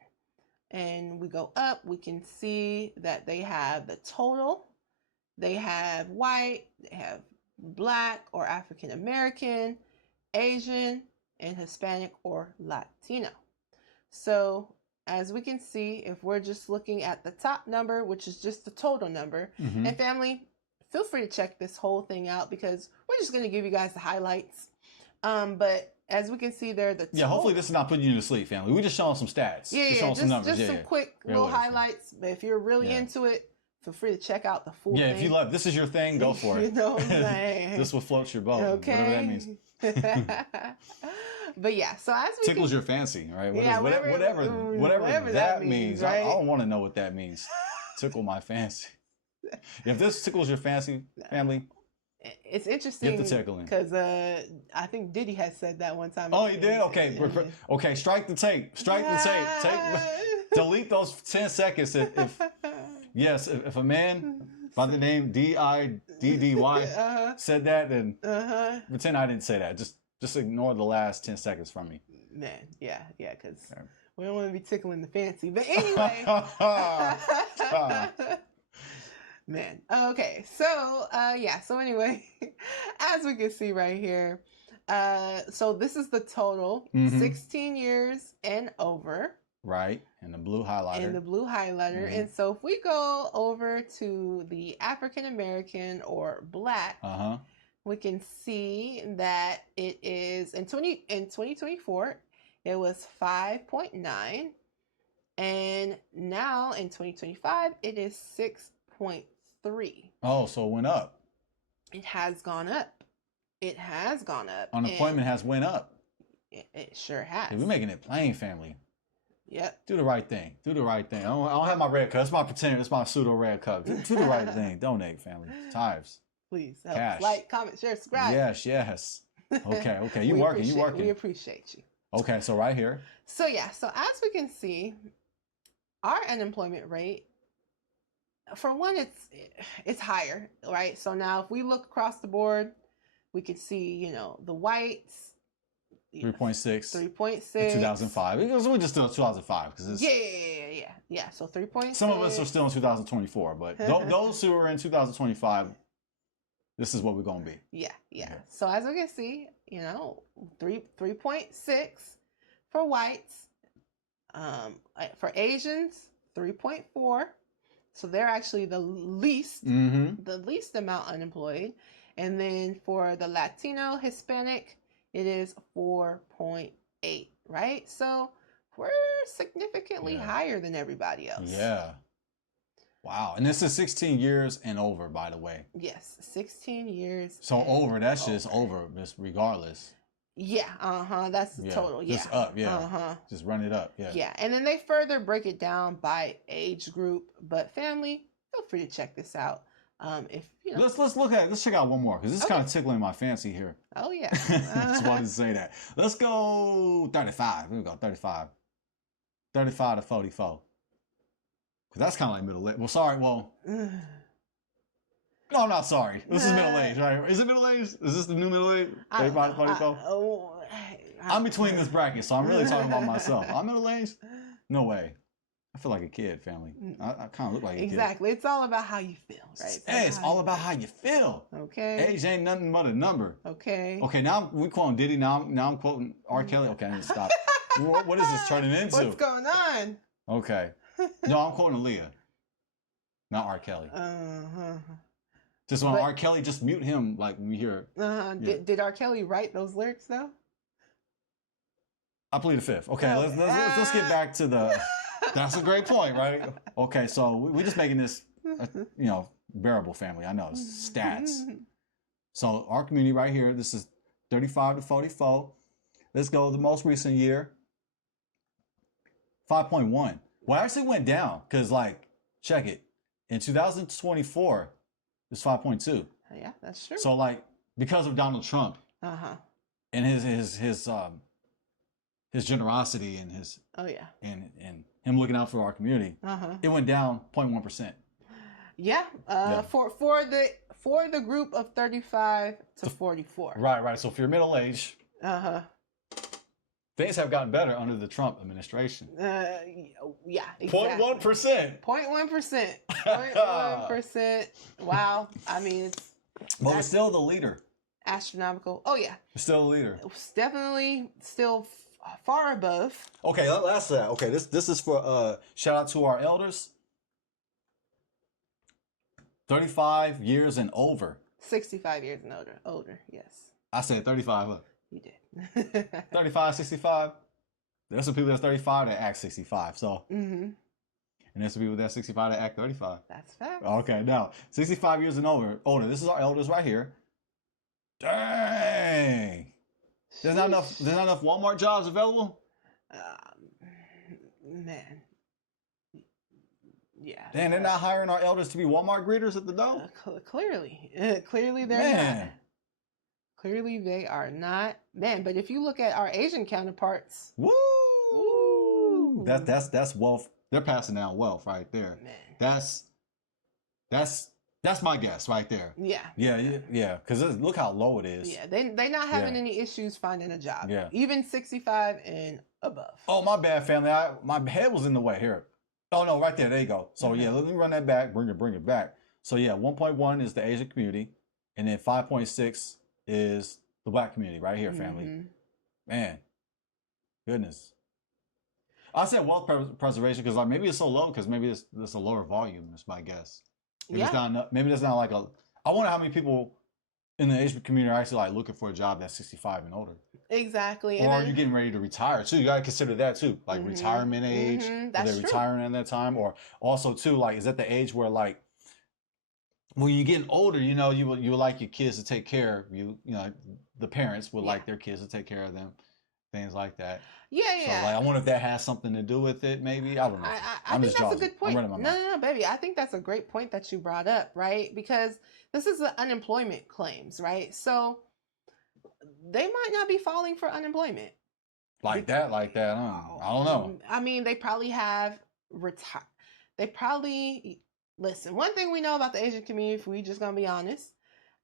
and we go up, we can see that they have the total. They have white, they have Black or African American, Asian, and Hispanic or Latino. So as we can see, if we're just looking at the top number, which is just the total number, and family, feel free to check this whole thing out, because we're just going to give you guys the highlights. But as we can see there, the total. Yeah, hopefully this is not putting you to sleep, family. We're just showing some stats. Just some quick little highlights. But if you're really into it, feel free to check out the full thing. Yeah, if you love, this is your thing, go for it. You know what I'm saying? This will float your boat. Okay. Whatever that means. But yeah, so as we Tickles your fancy, right? What Yeah, is, whatever whatever that means. I right? don't want to know what that means. Tickle my fancy. If this tickles your fancy, family, It's interesting get the tickling. because I think Diddy has said that one time. Oh, he did? Okay. Okay, strike the tape. Strike the tape. Delete those 10 seconds if a man by the name D-I-D-D-Y said that, then pretend I didn't say that. Just ignore the last 10 seconds from me. Man, yeah, because we don't want to be tickling the fancy. But anyway. Man. Okay. So, so anyway, as we can see right here, so this is the total, 16 years and over. Right. And the blue highlighter. And so if we go over to the African American or Black, we can see that it is in 2024, it was 5.9. And now in 2025, it is 6.3. Oh, so it went up. It has gone up. It has gone up. Unemployment has went up. It sure has. We're making it plain, family. Yep. Do the right thing. Do the right thing. I don't have my red cup. It's my pretend. It's my pseudo red cup. Do the right thing. Donate, family. Tithes. Please help. Cash. Like, comment, share, subscribe. Yes. Okay. You working. We appreciate you. Okay, so right here. So as we can see, our unemployment rate, for one, it's higher, right? So now if we look across the board, we could see, the whites, 3.6. 3.6. In 2005. Because we just still 2005. Because Yeah. So 3.6. Some of us are still in 2024, but those who are in 2025, this is what we're going to be. Yeah. So as we can see, 3.6 for whites. For Asians, 3.4. So they're actually the least amount unemployed. And then for the Latino, Hispanic, it is 4.8, right? So we're significantly higher than everybody else. Yeah. Wow. And this is 16 years and over, by the way. Yes, 16 years. So over, that's just over, just regardless. Yeah, that's the total. Yeah. Just up, Just run it up, Yeah, and then they further break it down by age group. But family, feel free to check this out. If let's check out one more because this is kind of tickling my fancy here. Oh yeah. Just wanted to say that. Let's go 35. We're gonna go 35. 35 to 44. Because that's kind of like middle age. Well, sorry. Well, no, I'm not sorry. This is middle age, right? Is it middle age? Is this the new middle age? 35 to 44? I'm between this bracket, so I'm really talking about myself. I'm middle aged? No way. I feel like a kid, family. I kind of look like a kid. Exactly. It's all about how you feel, right? It's all about how you feel. Okay. Age ain't nothing but a number. Okay. Okay, now we quoting Diddy. Now I'm quoting R. Kelly. Okay, I need to stop. What is this turning into? What's going on? Okay. No, I'm quoting Aaliyah. Not R. Kelly. Just when R. Kelly, just mute him like we hear. Did R. Kelly write those lyrics though? I plead the fifth. Okay, let's get back to the. That's a great point, right? Okay, so we're just making this, bearable, family. I know it's stats. So our community right here, this is 35 to 44. Let's go the most recent year, 5.1. Well, it actually went down because, check it. In 2024, it's 5.2. Yeah, that's true. So, because of Donald Trump and his generosity and his and him looking out for our community, it went down 0.1%. Yeah, for the group of 35 to 44. Right. So if you're middle age, things have gotten better under the Trump administration. Yeah, exactly. 0.1%. 0.1%. 0.1%. Wow. I mean, but we're still the leader. Astronomical. Oh yeah. We're still the leader. It's definitely still far above. Okay, that's that. Okay, this is for shout out to our elders. 35 years and over. 65 years and older, yes. I said 35. Look. You did. 35, 65. There's some people that's 35 that act 65. So, and there's some people that's 65 that act 35. That's fact. Okay, now 65 years and older. This is our elders right here. Dang. There's not enough. There's not enough Walmart jobs available. Man. Yeah. Damn, they're not hiring our elders to be Walmart greeters at the door. Clearly, clearly they're Man. not. Clearly they are not. Man, but if you look at our Asian counterparts, Woo! Woo! That's wealth. They're passing down wealth right there. man. That's my guess right there. Yeah. Yeah. Because look how low it is. Yeah, they not having any issues finding a job. Yeah. Even 65 and above. Oh, my bad, family. My head was in the way here. Oh no, right there. There you go. So yeah, let me run that back. Bring it back. So yeah, 1.1 is the Asian community, and then 5.6 is the Black community right here, family. Mhm. Man, goodness. I said wealth preservation because like maybe it's so low because maybe it's a lower volume. That's my guess. Maybe it's not enough, maybe there's not like a. I wonder how many people in the Asian community are actually like looking for a job that's 65 and older. Exactly. Or And are then, you getting ready to retire too? You gotta consider that too, like retirement age. Are That's they true. retiring at that time, or also too, like is that the age where like when you're getting older, you know, you would like your kids to take care of you. You know, the parents would like their kids to take care of them, things like that. Yeah. So like, I wonder if that has something to do with it. Maybe I don't know. I think that's a good point. I'm running my mouth. No, baby. I think that's a great point that you brought up, right? Because this is the unemployment claims, right? So they might not be filing for unemployment. Like that. I don't know. I mean, they probably have They probably listen. One thing we know about the Asian community, if we just gonna be honest,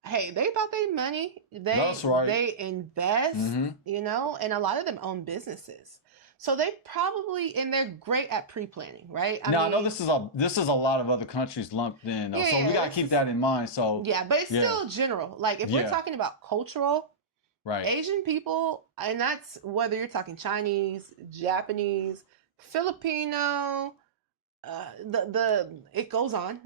hey, they about their money. That's right. They invest, you know, and a lot of them own businesses. So they probably and they're great at pre-planning, right? I know this is a lot of other countries lumped in, though, so we gotta keep that in mind. So yeah, but it's still general. Like if we're talking about cultural, right? Asian people, and that's whether you're talking Chinese, Japanese, Filipino. It goes on.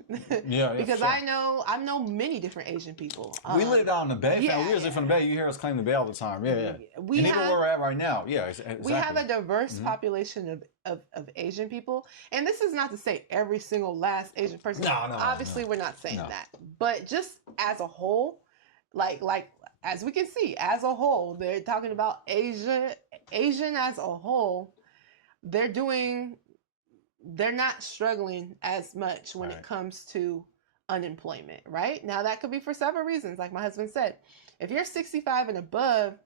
Yeah, because sure. I know many different Asian people. We live down in the Bay. Yeah, we live from the Bay. You hear us claim the Bay all the time. Yeah. We and have, even where we're at right now. Yeah, exactly. We have a diverse population of Asian people, and this is not to say every single last Asian person. No. Obviously, we're not saying that, but just as a whole, like as we can see, as a whole, they're talking about Asian as a whole. They're not struggling as much when it comes to unemployment, right? Now that could be for several reasons. Like my husband said, if you're 65 and above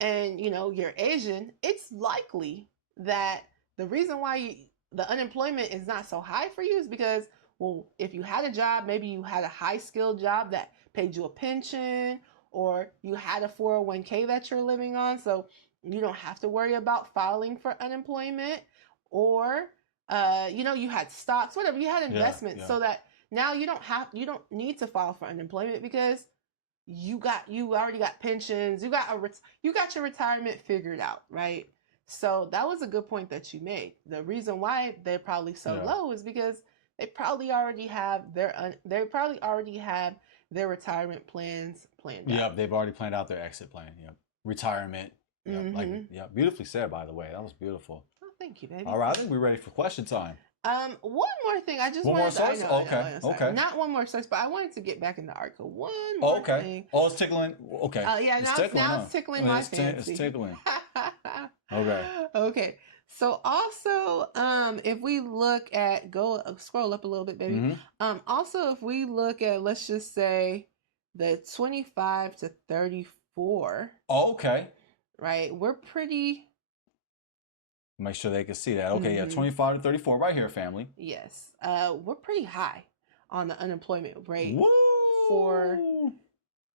and you know you're Asian, it's likely that the reason why the unemployment is not so high for you is because, well, if you had a job, maybe you had a high skilled job that paid you a pension, or you had a 401k that you're living on, so you don't have to worry about filing for unemployment, or you know, you had stocks, whatever, you had investments, so that now you don't need to file for unemployment because you already got pensions, you got your retirement figured out, right? So that was a good point that you made. The reason why they're probably so low is because they probably already have their retirement plans planned out. Yep, they've already planned out their exit plan. Yep, retirement. Yep, beautifully said, by the way. That was beautiful. Thank you, baby. All right, I think we're ready for question time. One more thing. I just one wanted more to, source? Okay. Not one more source, but I wanted to get back in the article. One more thing. Oh, it's tickling. Okay. Yeah, now it's tickling my fancy. It's tickling. Okay. Okay. So also, if we look at scroll up a little bit, baby. Also, if we look at, let's just say, the 25 to 34. Oh, okay. Right, we're pretty. Make sure they can see that. Okay, yeah, 25 to 34 right here, family. Yes. We're pretty high on the unemployment rate. Woo! For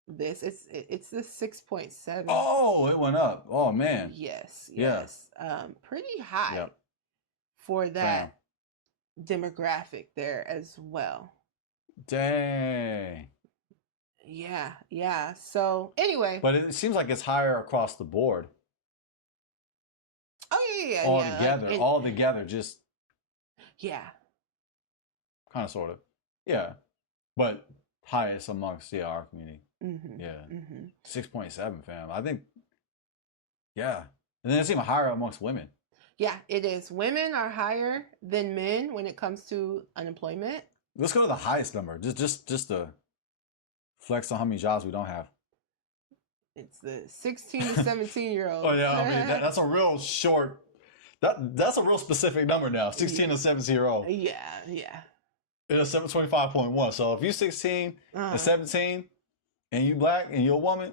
this. It's the 6.7. Oh, it went up. Oh man. Yes. Pretty high for that demographic there as well. Dang. Yeah. So anyway. But it seems like it's higher across the board. Oh yeah. All together, just yeah. Kind of, sort of, yeah, but highest amongst our community. 6.7, fam. I think, and then it's even higher amongst women. Yeah, it is. Women are higher than men when it comes to unemployment. Let's go to the highest number, just to flex on how many jobs we don't have. It's the 16 to 17-year-olds. Oh yeah, I mean that's a real short. That's a real specific number now. 16 to 17-year-old. Yeah, yeah. In a 725.1. So if you're 16 and 17 and you black and you're a woman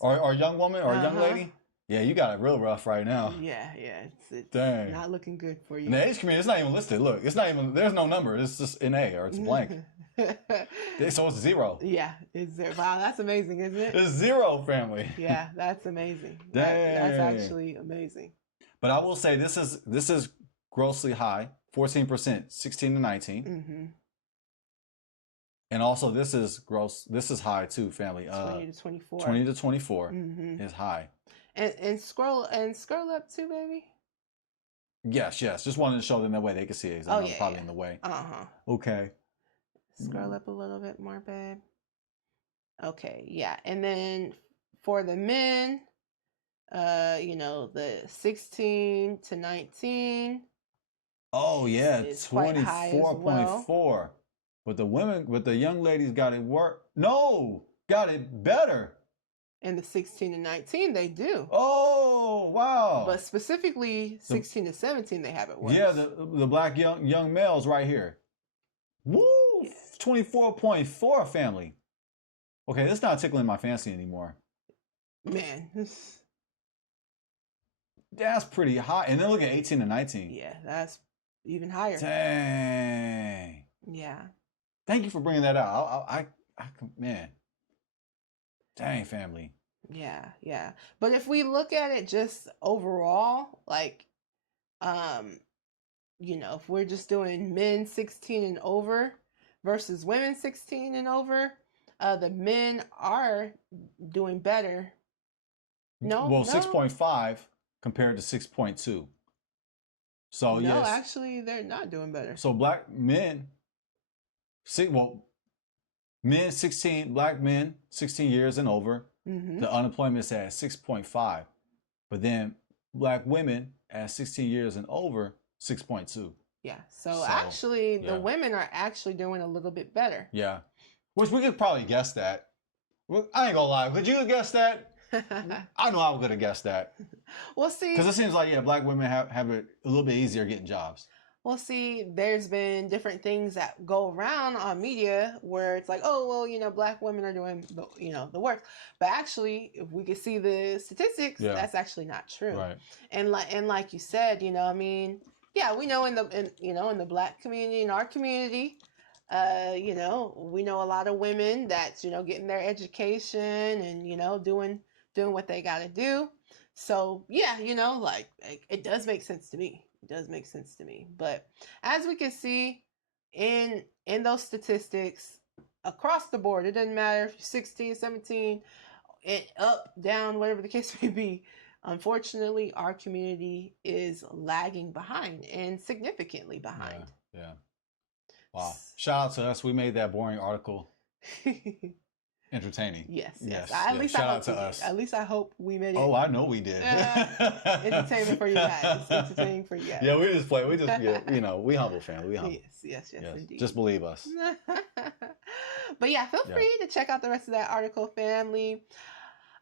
or a young woman or a young lady, yeah, you got it real rough right now. Yeah, it's Dang. not looking good for you. And the age community, it's not even listed. Look, it's not even, there's no number. It's just an A or it's blank. So it's 0. Yeah, it's there. Wow, that's amazing, isn't it? It's 0, family. Yeah, that's amazing. Dang. That's actually amazing. But I will say this is grossly high, 14%, 16 to 19. And also this is high too, family. 20 to 24. 20 to 24 is high. And scroll up too, baby. Yes. Just wanted to show them that way they could see it. 'Cause I know it's probably in the way. Okay. Scroll up a little bit more, babe. Okay, yeah. And then for the men, the 16 to 19. Oh yeah, It's quite high as 24.4. But the women, but the young ladies got it got it better. And the 16 to 19, they do. Oh, wow. But specifically 16 to 17, they have it worse. Yeah, the black young males right here. Woo! Yeah. 24.4, family. Okay, that's not tickling my fancy anymore. Man. That's pretty high. And then look at 18 to 19. Yeah, that's even higher. Dang. Yeah. Thank you for bringing that out. Man. Dang, family. Yeah. But if we look at it just overall, like, if we're just doing men 16 and over versus women 16 and over, the men are doing better. No. 6.5 compared to 6.2. So no, yes. actually, they're not doing better. So black men, men 16, black men 16 years and over, the unemployment is at 6.5. But then black women at 16 years and over, 6.2. Yeah. So actually, the women are actually doing a little bit better. Yeah. Which we could probably guess that. I ain't gonna lie. Could you have guessed that? I know I was gonna guess that. Well, see, because it seems like black women have it a little bit easier getting jobs. Well, see, there's been different things that go around on media where it's like, oh, well, black women are doing the work, but actually, if we could see the statistics, that's actually not true. Right. And like you said, we know in the black community, in our community, we know a lot of women that's getting their education and doing what they got to do. So yeah, it does make sense to me. It does make sense to me. But as we can see in those statistics across the board, it doesn't matter if you're 16, 17, up, down, whatever the case may be. Unfortunately, our community is lagging behind and significantly behind. Yeah. Wow. Shout out to us. We made that boring article entertaining. Yes. At least shout out to us. At least I hope we made it. Oh, I know we did. Entertainment for you guys. Entertaining for you guys. Yeah, we just play. We just we humble, fam. We humble. Yes, indeed. Just believe us. But yeah, feel free to check out the rest of that article, family.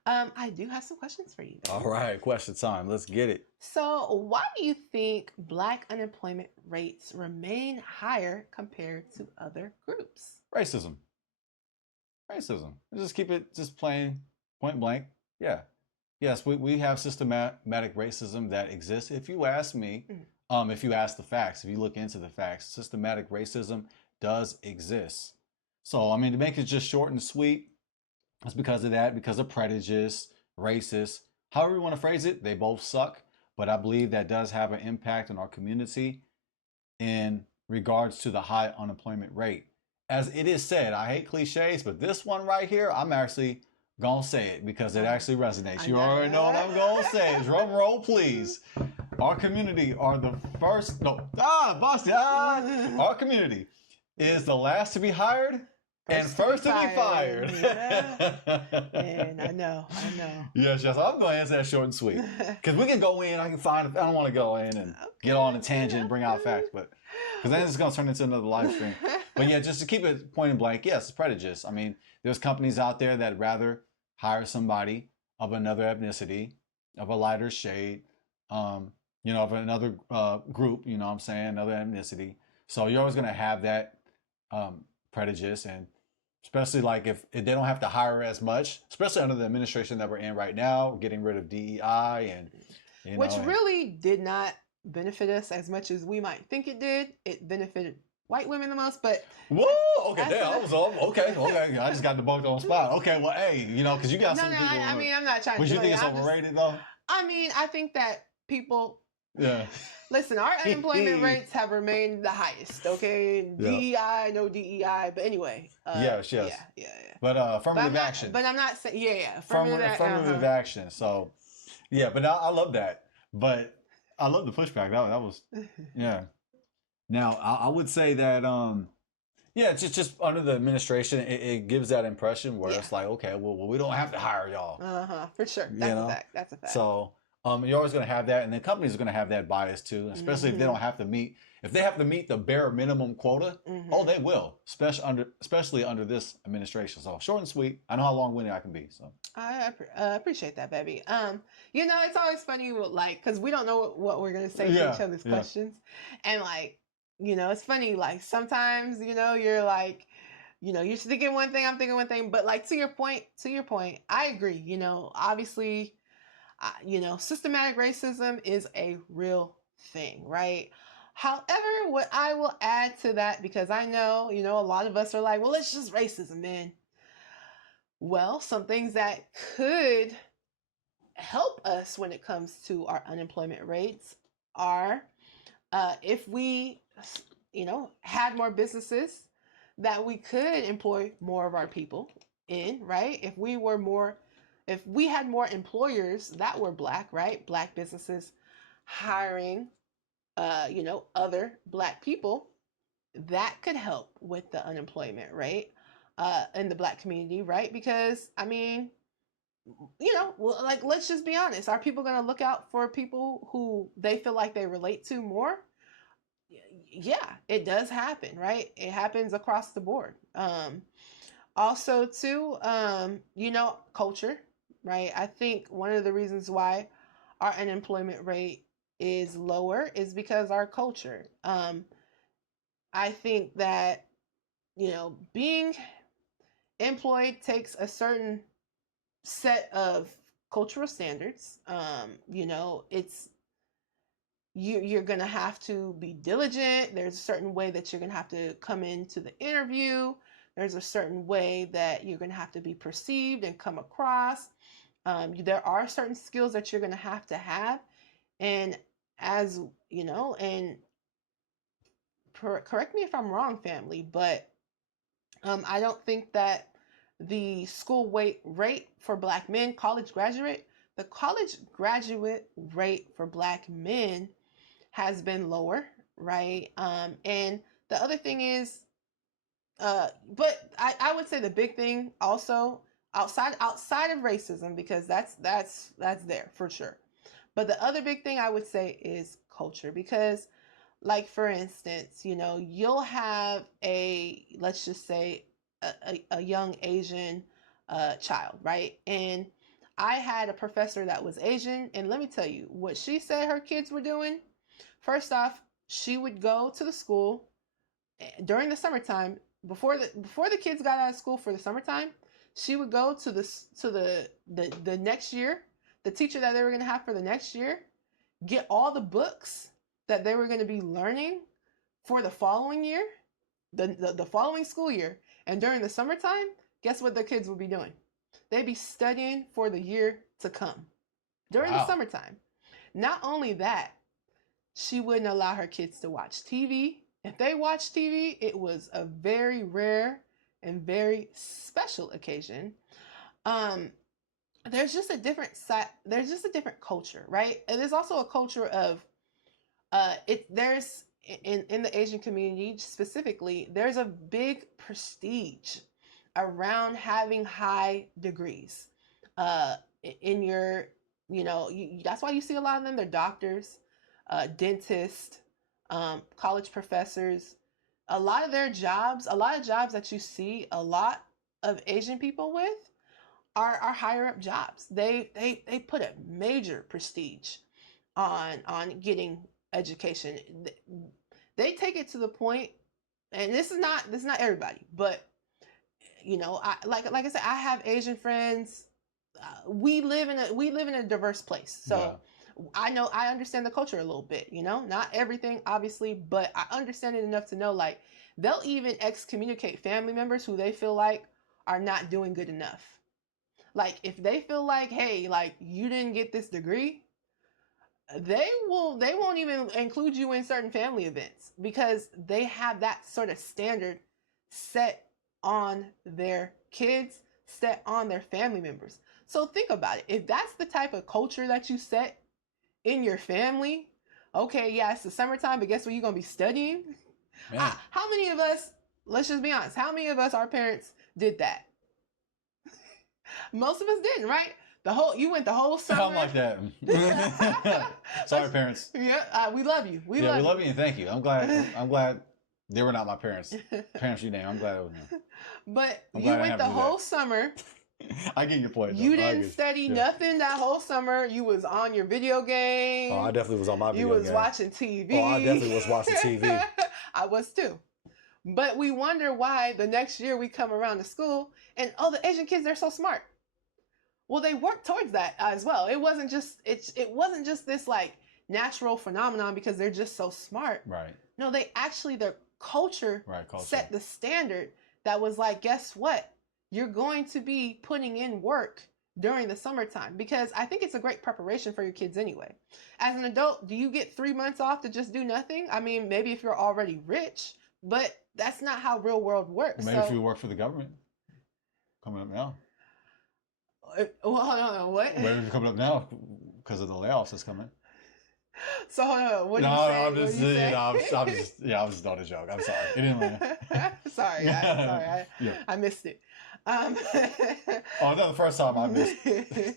I do have some questions for you. All right, question time. Let's get it. So, why do you think black unemployment rates remain higher compared to other groups? Racism. Just keep it just plain, point blank. Yeah. Yes, we have systematic racism that exists. If you ask me, if you ask the facts, if you look into the facts, systematic racism does exist. So, I mean, to make it just short and sweet, it's because of that, because of prejudice, racist, however you want to phrase it, they both suck. But I believe that does have an impact on our community in regards to the high unemployment rate. As it is said, I hate cliches, but this one right here, I'm actually going to say it because it actually resonates. You already know what I'm going to say. Drum roll, please. Our community are the first, our community is the last to be hired and first to be fired. Yeah. Man, I know. Yes, I'm going to answer that short and sweet. Because we can go in, I don't want to go in and get on a tangent and bring out facts, but because then it's going to turn into another live stream. But yeah, just to keep it point and blank, yes, it's prejudice. I mean, there's companies out there that rather hire somebody of another ethnicity, of a lighter shade, of another group, you know what I'm saying, another ethnicity. So you're always going to have that prejudice, and especially like if they don't have to hire as much, especially under the administration that we're in right now, getting rid of DEI and which really did not benefit us as much as we might think it did. It benefited white women the most, but whoa, okay, damn, I was off. Okay, I just got debunked on the spot. Okay, well, hey, because you got some people. I mean, I'm not trying to. But you think it's overrated though? I mean, I think that people. Yeah. Listen, our unemployment rates have remained the highest. Okay, DEI, no DEI, but anyway. Yes. Yeah. But affirmative action. But I'm not saying. Yeah. Affirmative action. So, yeah, but I love that. But I love the pushback. That was, yeah. Now I would say that just under the administration, it gives that impression where it's like, okay, well, we don't have to hire y'all. For sure. That's a fact. That's a fact. So you're always going to have that, and then companies are going to have that bias too, especially if they don't have to meet. If they have to meet the bare minimum quota, they will, especially under this administration. So short and sweet. I know how long-winded I can be. So I appreciate that, baby. It's always funny, because we don't know what we're gonna say to each other's questions, and it's funny. Like sometimes, you're like, you're thinking one thing, I'm thinking one thing, but like to your point, I agree. Obviously, systematic racism is a real thing, right? However, what I will add to that, because I know, a lot of us are like, well, it's just racism, man. Well, some things that could help us when it comes to our unemployment rates are if we, had more businesses that we could employ more of our people in, right? If we had more employers that were Black, right? Black businesses hiring, other Black people, that could help with the unemployment rate in the Black community, right? Because, I mean, let's just be honest. Are people going to look out for people who they feel like they relate to more? Yeah, it does happen, right? It happens across the board. Also, too, culture, right? I think one of the reasons why our unemployment rate is lower is because our culture. I think that, being employed takes a certain set of cultural standards. It's you're gonna have to be diligent. There's a certain way that you're gonna have to come into the interview. There's a certain way that you're gonna have to be perceived and come across. There are certain skills that you're gonna have to have, and as and correct me if I'm wrong, family, but I don't think that the school rate for Black men, the college graduate rate for Black men has been lower, right? And the other thing is, but I would say the big thing also outside of racism, because that's there for sure. But the other big thing I would say is culture, because like for instance, you'll have let's just say a young Asian child, right? And I had a professor that was Asian, and let me tell you what she said her kids were doing. First off, she would go to the school during the summertime before the kids got out of school for the summertime. She would go to the next year, the teacher that they were going to have for the next year, get all the books that they were going to be learning for the following year, the following school year. And during the summertime, guess what the kids would be doing? They'd be studying for the year to come during the summertime. Not only that, she wouldn't allow her kids to watch TV. If they watched TV, it was a very rare and very special occasion. There's just a different side. There's just a different culture, right? And there's also a culture of there's in the Asian community specifically, there's a big prestige around having high degrees. In your, that's why you see a lot of them. They're doctors, dentists, college professors. A lot of jobs that you see a lot of Asian people with our higher up jobs. They put a major prestige on getting education. They take it to the point, and this is not everybody, but you know, like I said, I have Asian friends. We live in a diverse place, so I understand the culture a little bit. You know, not everything obviously, but I understand it enough to know like they'll even excommunicate family members who they feel like are not doing good enough. Like if they feel like, hey, like you didn't get this degree, they won't even include you in certain family events because they have that sort of standard set on their kids, set on their family members. So think about it. If that's the type of culture that you set in your family, okay, yeah, it's the summertime, but guess what you're gonna be studying? How many of us, let's just be honest, how many of us, our parents, did that? Most of us didn't, right? You went the whole summer. I'm like that. Sorry, parents. Yeah, we love you. We love you and thank you. I'm glad they were not my parents. Parents you name. I'm glad it was them. But you went the whole summer. I get your point. You didn't study nothing that whole summer. You was on your video game. Oh, I definitely was on my video game. You was watching TV. Oh, I definitely was watching TV. I was too. But we wonder why the next year we come around to school and the Asian kids, they're so smart. Well, they worked towards that as well. It wasn't just this like natural phenomenon because they're just so smart. Right. No, their culture set the standard that was like, guess what? You're going to be putting in work during the summertime because I think it's a great preparation for your kids anyway. As an adult, do you get 3 months off to just do nothing? I mean, maybe if you're already rich, but that's not how real world works. Maybe if you work for the government. Coming up now. Well, hold on, what? Maybe if you're coming up now because of the layoffs that's coming. So hold on, what are you saying? I was just doing a joke. I'm sorry. It didn't land. sorry, I missed it. Oh, no, the first time I missed.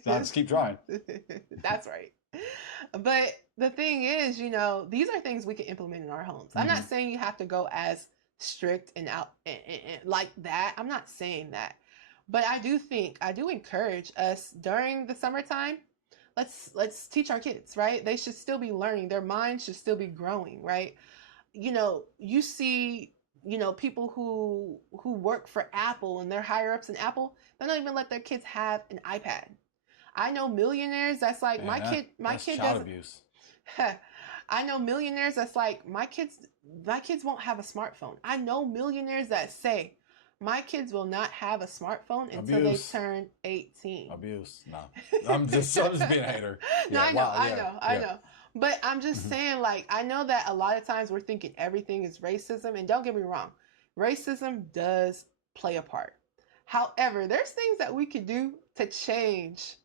I just keep trying. That's right. But the thing is, you know, these are things we can implement in our homes. I'm not saying you have to go as strict and out and like that. I'm not saying that. But I do encourage us during the summertime, let's teach our kids, right? They should still be learning. Their minds should still be growing, right? You know, you see, you know, people who work for Apple and they're higher ups in Apple, they don't even let their kids have an iPad. I know millionaires that's like, my kid doesn't. Abuse. I know millionaires that's like, my kids won't have a smartphone. I know millionaires that say, my kids will not have a smartphone until they turn 18. Abuse. No. I'm just being a hater. No, I know. But I'm just saying, like, I know that a lot of times we're thinking everything is racism, and don't get me wrong, racism does play a part. However, there's things that we could do to change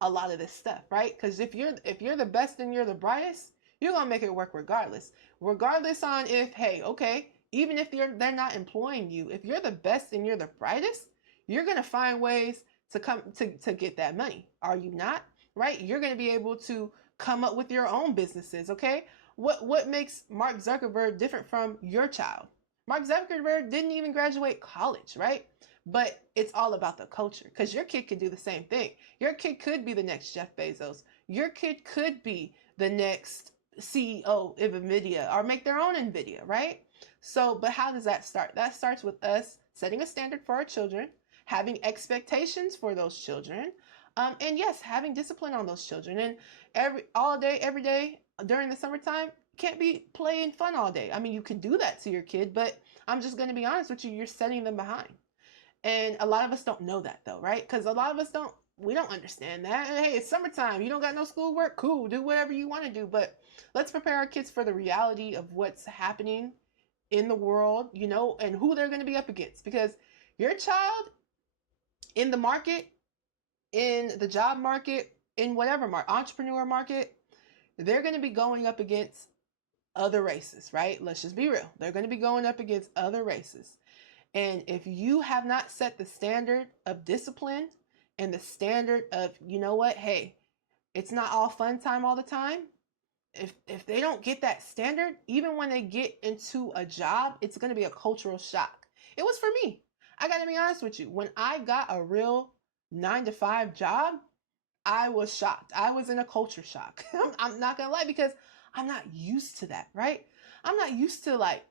a lot of this stuff, right? Because if you're the best and you're the brightest, you're gonna make it work regardless. Regardless on if, hey, okay, even if they're not employing you, if you're the best and you're the brightest, you're gonna find ways to come to get that money. Are you not? Right? You're gonna be able to come up with your own businesses, okay? What makes Mark Zuckerberg different from your child? Mark Zuckerberg didn't even graduate college, right? But it's all about the culture because your kid could do the same thing. Your kid could be the next Jeff Bezos. Your kid could be the next CEO of NVIDIA or make their own NVIDIA, right? So, but how does that start? That starts with us setting a standard for our children, having expectations for those children, and yes, having discipline on those children. And every day during the summertime, can't be playing fun all day. I mean, you can do that to your kid, but I'm just going to be honest with you, you're setting them behind. And a lot of us don't know that though, right? Because a lot of us we don't understand that. Hey, it's summertime. You don't got no schoolwork? Cool. Do whatever you want to do. But let's prepare our kids for the reality of what's happening in the world, you know, and who they're going to be up against. Because your child in the market, in the job market, in whatever entrepreneur market, they're going to be going up against other races, right? Let's just be real. They're going to be going up against other races. And if you have not set the standard of discipline and the standard of, you know what, hey, it's not all fun time all the time. If they don't get that standard, even when they get into a job, it's going to be a cultural shock. It was for me. I got to be honest with you. When I got a real 9 to 5 job, I was shocked. I was in a culture shock. I'm not gonna lie, because I'm not used to that, right? I'm not used to like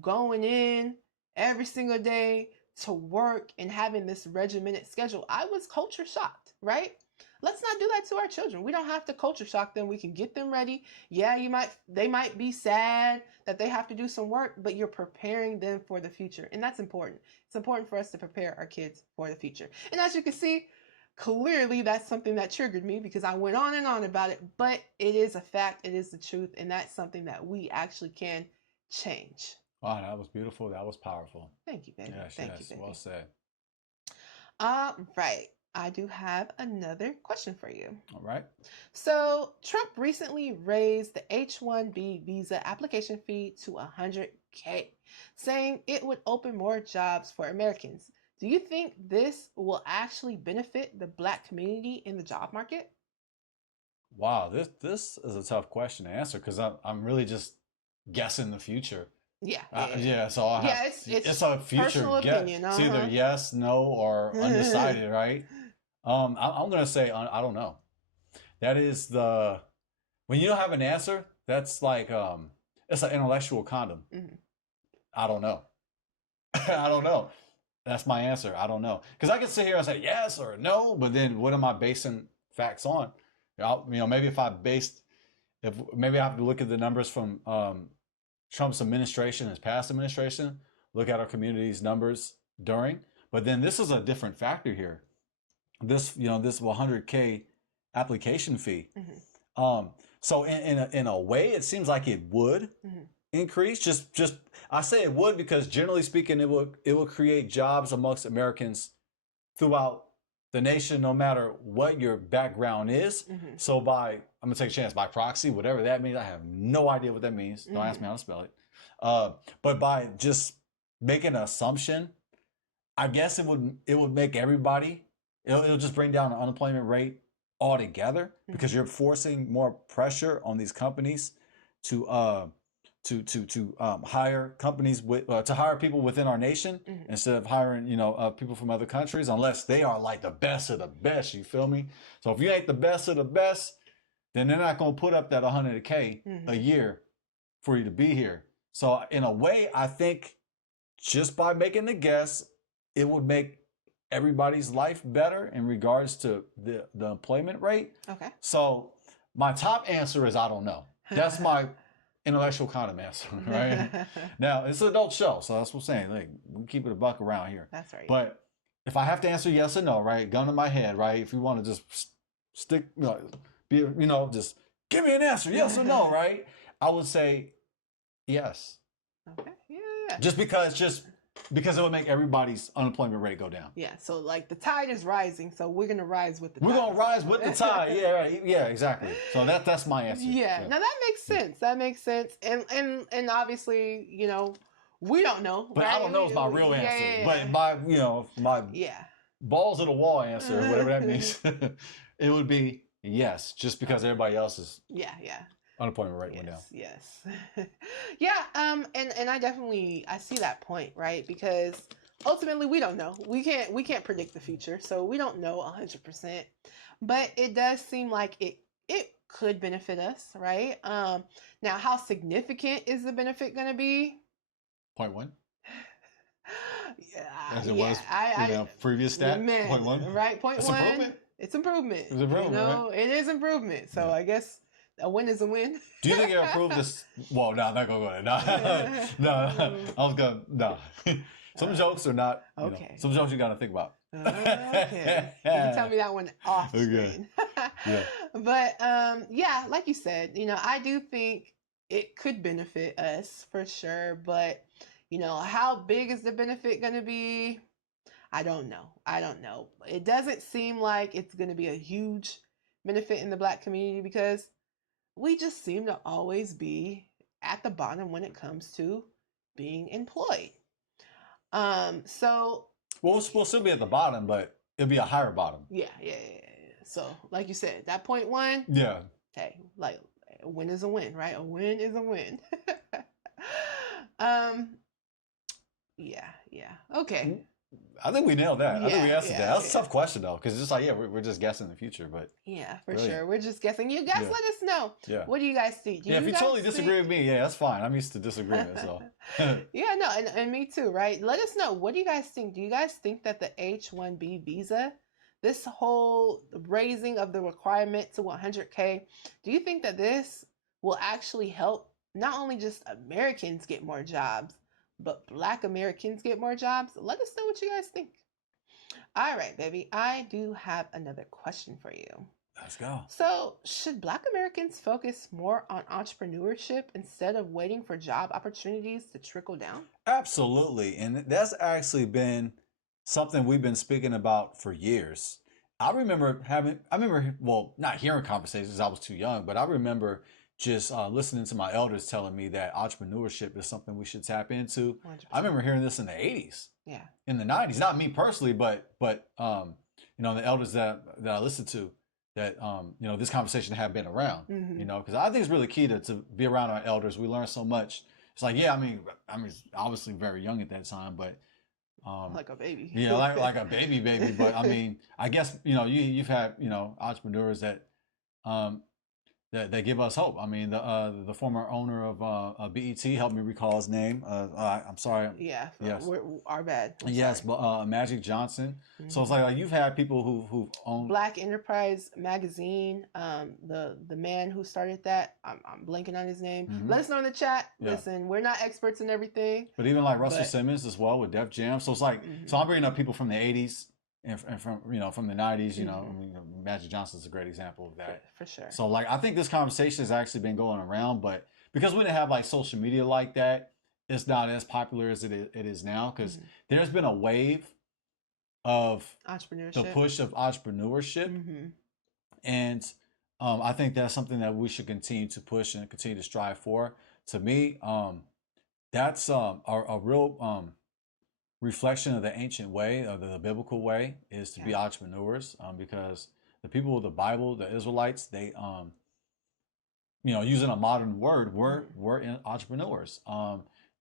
going in every single day to work and having this regimented schedule. I was culture shocked, right? Let's not do that to our children. We don't have to culture shock them. We can get them ready. Yeah, they might be sad that they have to do some work, but you're preparing them for the future. And that's important. It's important for us to prepare our kids for the future. And as you can see, clearly that's something that triggered me because I went on and on about it, but it is a fact, it is the truth, and that's something that we actually can change. Wow, that was beautiful. That was powerful. Thank you, baby. Yes, Thank yes. you, baby. Well said. Right. I do have another question for you. All right. So, Trump recently raised the H-1B visa application fee to $100K, saying it would open more jobs for Americans. Do you think this will actually benefit the Black community in the job market? Wow, this is a tough question to answer because I'm really just guessing the future. Yeah. Yeah, so I'll Yeah, have, it's a future personal guess. opinion, It's either yes, no, or undecided, right? I'm gonna say I don't know. That is when you don't have an answer, that's like it's an intellectual condom. Mhm. I don't know. I don't know. That's my answer. I don't know. Because I can sit here and say yes or no, but then what am I basing facts on? Maybe maybe I have to look at the numbers from Trump's administration, his past administration, look at our community's numbers during. But then this is a different factor here. This 100K application fee. Mhm. So in a way, it seems like it would increase. Just I say it would because generally speaking, it will create jobs amongst Americans throughout the nation, no matter what your background is. So I'm gonna take a chance by proxy, whatever that means. I have no idea what that means. Don't ask me how to spell it. But by just making an assumption, I guess it would make everybody. It'll just bring down the unemployment rate altogether because you're forcing more pressure on these companies to hire companies to hire people within our nation instead of hiring people from other countries, unless they are like the best of the best. You feel me? So if you ain't the best of the best, then they're not gonna put up that 100K a year for you to be here. So in a way, I think just by making the guess, it would make everybody's life better in regards to the employment rate. Okay. So my top answer is I don't know. That's my intellectual condom answer, right? Now it's an adult show, so that's what I'm saying. Like, we keep it a buck around here. That's right. But if I have to answer yes or no, right? Gun to my head, right? If you want to just stick, just give me an answer, yes or no, right? I would say yes. Okay. Yeah. Just because it would make everybody's unemployment rate go down. Yeah. So like the tide is rising, so we're gonna rise with the tide. We're gonna rise with the tide. Yeah, right. Yeah, exactly. So that's my answer. Yeah. Now that makes sense. That makes sense. And obviously, we don't know. But right? I don't know is my real answer. Yeah. But my balls of the wall answer, whatever that means, it would be yes, just because everybody else is unemployment rate went down. Yes. Yeah. And I see that point, right? Because ultimately we don't know. We can't predict the future, so we don't know 100%. But it does seem like it could benefit us, right? Now how significant is the benefit going to be? 0.1. Yeah, as it was previous stat. 0.1. Right, 0.1. That's improvement. It's improvement. It's improvement, right? It is improvement. So I guess a win is a win. Do you think it'll improve this? Well, no, I'm not gonna go there. No, I was gonna no. Some jokes are not. Okay. Some jokes you gotta think about. Okay. You can tell me that one off screen. Yeah. But like you said, I do think it could benefit us for sure. But how big is the benefit going to be? I don't know. It doesn't seem like it's going to be a huge benefit in the Black community because we just seem to always be at the bottom when it comes to being employed. So we'll still be at the bottom, but it'll be a higher bottom. Yeah. So like you said, that 0.1. Yeah. Hey, like a win is a win, right? A win is a win. Yeah. Okay. I think we nailed that. I think we Yeah, answered that. yeah, That was a yeah. tough question though, because it's just like, yeah, we're just guessing the future, but Yeah, for brilliant. sure. We're just guessing. You guys Yeah. let us know. Yeah. What do you guys think? Do Yeah, if you you guys totally disagree with me, yeah, that's fine. I'm used to disagreement, so. Yeah, no, and me too, right? Let us know. What do you guys think? Do you guys think that the H-1B visa, this whole raising of the requirement to 100K, do you think that this will actually help not only just Americans get more jobs, but Black Americans get more jobs? Let us know what you guys think. All right, baby. I do have another question for you. Let's go. So, should Black Americans focus more on entrepreneurship instead of waiting for job opportunities to trickle down? Absolutely. And that's actually been something we've been speaking about for years. I remember, well, not hearing conversations, I was too young, but I remember just listening to my elders telling me that entrepreneurship is something we should tap into. 100%. I remember hearing this in the 80s, Yeah. in the 90s, not me personally, but the elders that I listened to, that this conversation had been around, Mhm. because I think it's really key to be around our elders. We learn so much. It's like, yeah, I mean, obviously very young at that time, but Like a baby. yeah, like a baby. But I mean, I guess you've had entrepreneurs that that give us hope. I mean, the former owner of BET, helped me recall his name. I'm sorry. Yeah. Yes. We're our bad. I'm Yes, sorry. but Magic Johnson. So it's Mhm. like you've had people who've owned. Black Enterprise Magazine, the man who started that, I'm blanking on his name. Mhm. Let us know in the chat. Yeah. Listen, we're not experts in everything. But even like Russell But- Simmons as well with Def Jam. So it's like, so I'm bringing up people from the 80s and from from the 90s. I mean, Magic Johnson's a great example of that. For sure. So like, I think this conversation has actually been going around, but because we didn't have like social media like that, it's not as popular as it is now. Because there's been a wave of Entrepreneurship. the push of entrepreneurship, Mhm. and I think that's something that we should continue to push and continue to strive for. To me, that's a real reflection of the ancient way, of the biblical way, is to be entrepreneurs, because the people of the Bible, the Israelites, they using a modern word, were entrepreneurs.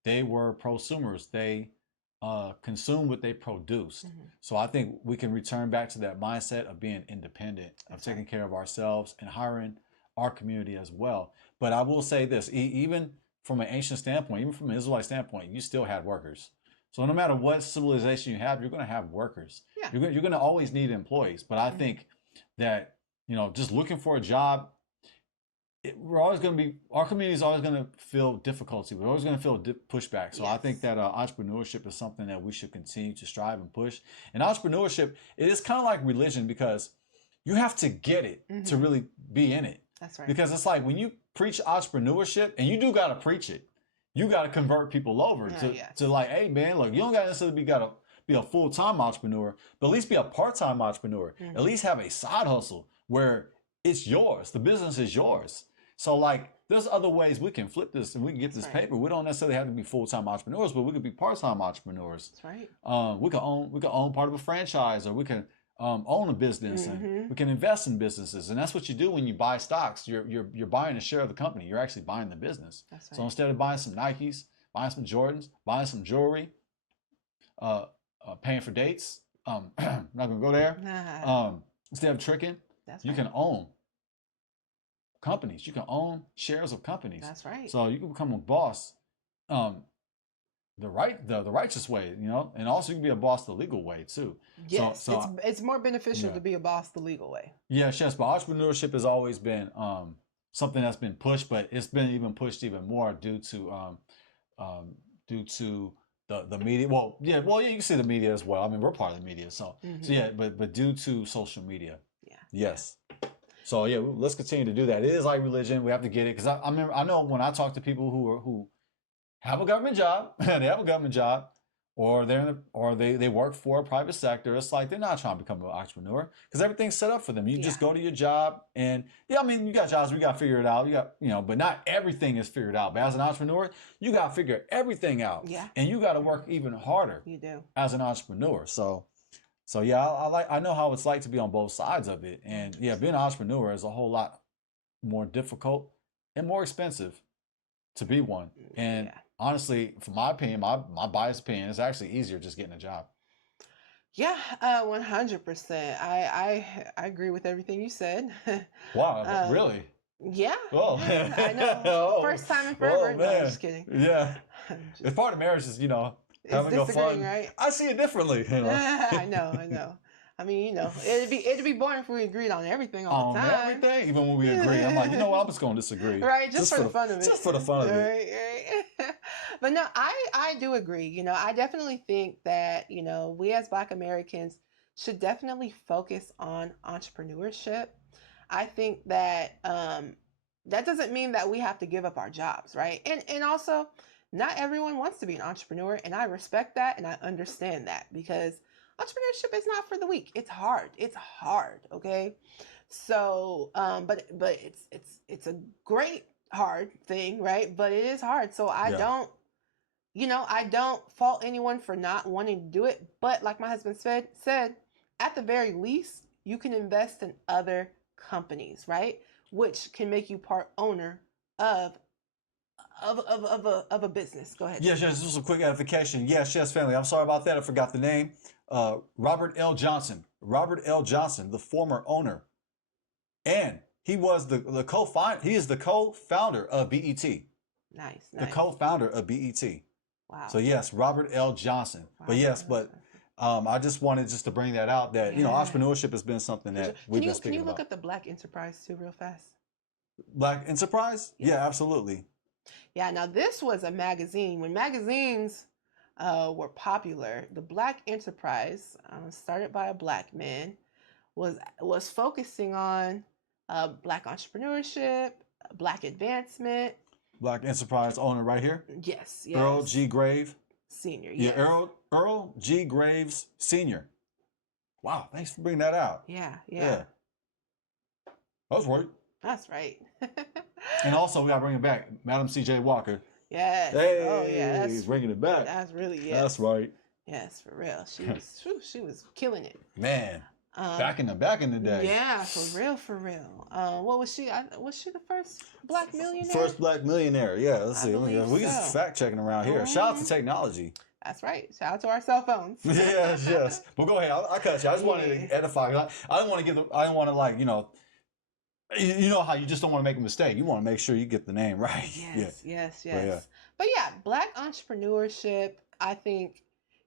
They were prosumers. They consume what they produce. So I think we can return back to that mindset of being independent, of taking care of ourselves and hiring our community as well. But I will say this, even from an ancient standpoint, even from an Israelite standpoint, you still had workers. So no matter what civilization you have, you're going to have workers. Yeah. You're going to always need employees. But I think that, just looking for a job, our community is always going to feel difficulty. We're always going to feel pushback. So I think that entrepreneurship is something that we should continue to strive and push. And entrepreneurship, it is kind of like religion, because you have to get it to really be in it. That's right. Because it's like when you preach entrepreneurship, and you do got to preach it, you got to convert people over to like, hey man, look, you don't got to necessarily be a full-time entrepreneur, but at least be a part-time entrepreneur. At least have a side hustle where it's yours. The business is yours. So like, there's other ways we can flip this and we can get this paper. We don't necessarily have to be full-time entrepreneurs, but we could be part-time entrepreneurs. That's right. We can own part of a franchise, or we can own a business, and we can invest in businesses. And that's what you do when you buy stocks. You're buying a share of the company. You're actually buying the business. That's right. So instead of buying some Nikes, buying some Jordans, buying some jewelry, paying for dates, I'm not gonna go there. Instead of tricking, That's you right. can own companies. You can own shares of companies. That's right. So you can become a boss, the righteous way, and also you can be a boss the legal way too. Yes, So it's more beneficial to be a boss the legal way. yes, but entrepreneurship has always been something that's been pushed, but it's been even pushed even more due to the media. Well, you can see the media as well. I mean, we're part of the media, so but due to social media. Yeah. Yes. So yeah, let's continue to do that. It is like religion. We have to get it, because I know when I talk to people who have a government job, they have a government job, or they work for a private sector. It's like they're not trying to become an entrepreneur, because everything's set up for them. You just go to your job, and I mean, you got jobs, we got to figure it out. You got, but not everything is figured out. But as an entrepreneur, you got to figure everything out. Yeah. And you got to work even harder. You do. As an entrepreneur. So yeah, I know how it's like to be on both sides of it. And yeah, being an entrepreneur is a whole lot more difficult and more expensive to be one. And honestly, from my opinion, my biased opinion, it's actually easier just getting a job. Yeah, 100%. I agree with everything you said. Wow, um, really? yeah, Oh, yeah, I know. oh, First time in oh forever. No, I'm man, just kidding. yeah. I'm just, If part of marriage is, it's having a disagreeing, fun, right? I see it differently, I know, I know. I mean, it'd be boring if we agreed on everything all the on time. everything, even when we agree. I'm like, you know what? I'm just gonna disagree, Right, just for the fun of it. just for the fun of it. Right, right. But no, I do agree. I definitely think that, we as Black Americans should definitely focus on entrepreneurship. I think that that doesn't mean that we have to give up our jobs, right? And also, not everyone wants to be an entrepreneur, and I respect that and I understand that because entrepreneurship is not for the weak. It's hard. It's hard, okay? So, but it's a great hard thing, right? But it is hard. So Yeah. I don't fault anyone for not wanting to do it. But like my husband said, at the very least, you can invest in other companies, right? Which can make you part owner of of a business. Go ahead. Yes, yes, this was a quick edification. Yes, yes, family. I'm sorry about that. I forgot the name. Robert L. Johnson. Robert L. Johnson, the former owner. And he was the co-founder. He is the co-founder of BET. Nice, The nice. co-founder of BET. Wow. So yes, Robert L. Johnson. But yes, but I just wanted just to bring that out that Yeah. entrepreneurship has been something that we've been Can speaking you look about. up the Black Enterprise too, real fast? Black Enterprise? Yes. Yeah, absolutely. Yeah. Now this was a magazine when magazines were popular. The Black Enterprise, started by a Black man, was focusing on Black entrepreneurship, Black advancement. Black Enterprise owner right here. Yes, Earl yes. G. Grave. Senior. Yeah, Yes. Earl G. Graves Sr. Wow, thanks for bringing that out. Yeah, yeah. That's right. That's right. And also, we got to bring it back. Madam C.J. Walker. Yes. Hey, Oh yeah. he's bringing it back. That's really yes. That's right. Yes, for real. She was killing it. Man, back in the day. Yeah, for real, for real. What was she? Was she the first Black millionaire? First Black millionaire. Yeah, let's I see. believe We so. just fact checking around here. Shout out to technology. That's right. Shout out to our cell phones. Yes, yes. Well, go ahead. I cut you. I just wanted to edify. I don't want to I don't want to like you know how you just don't want to make a mistake. You want to make sure you get the name right. Yes, Yeah. yes. But yeah, Black entrepreneurship, I think,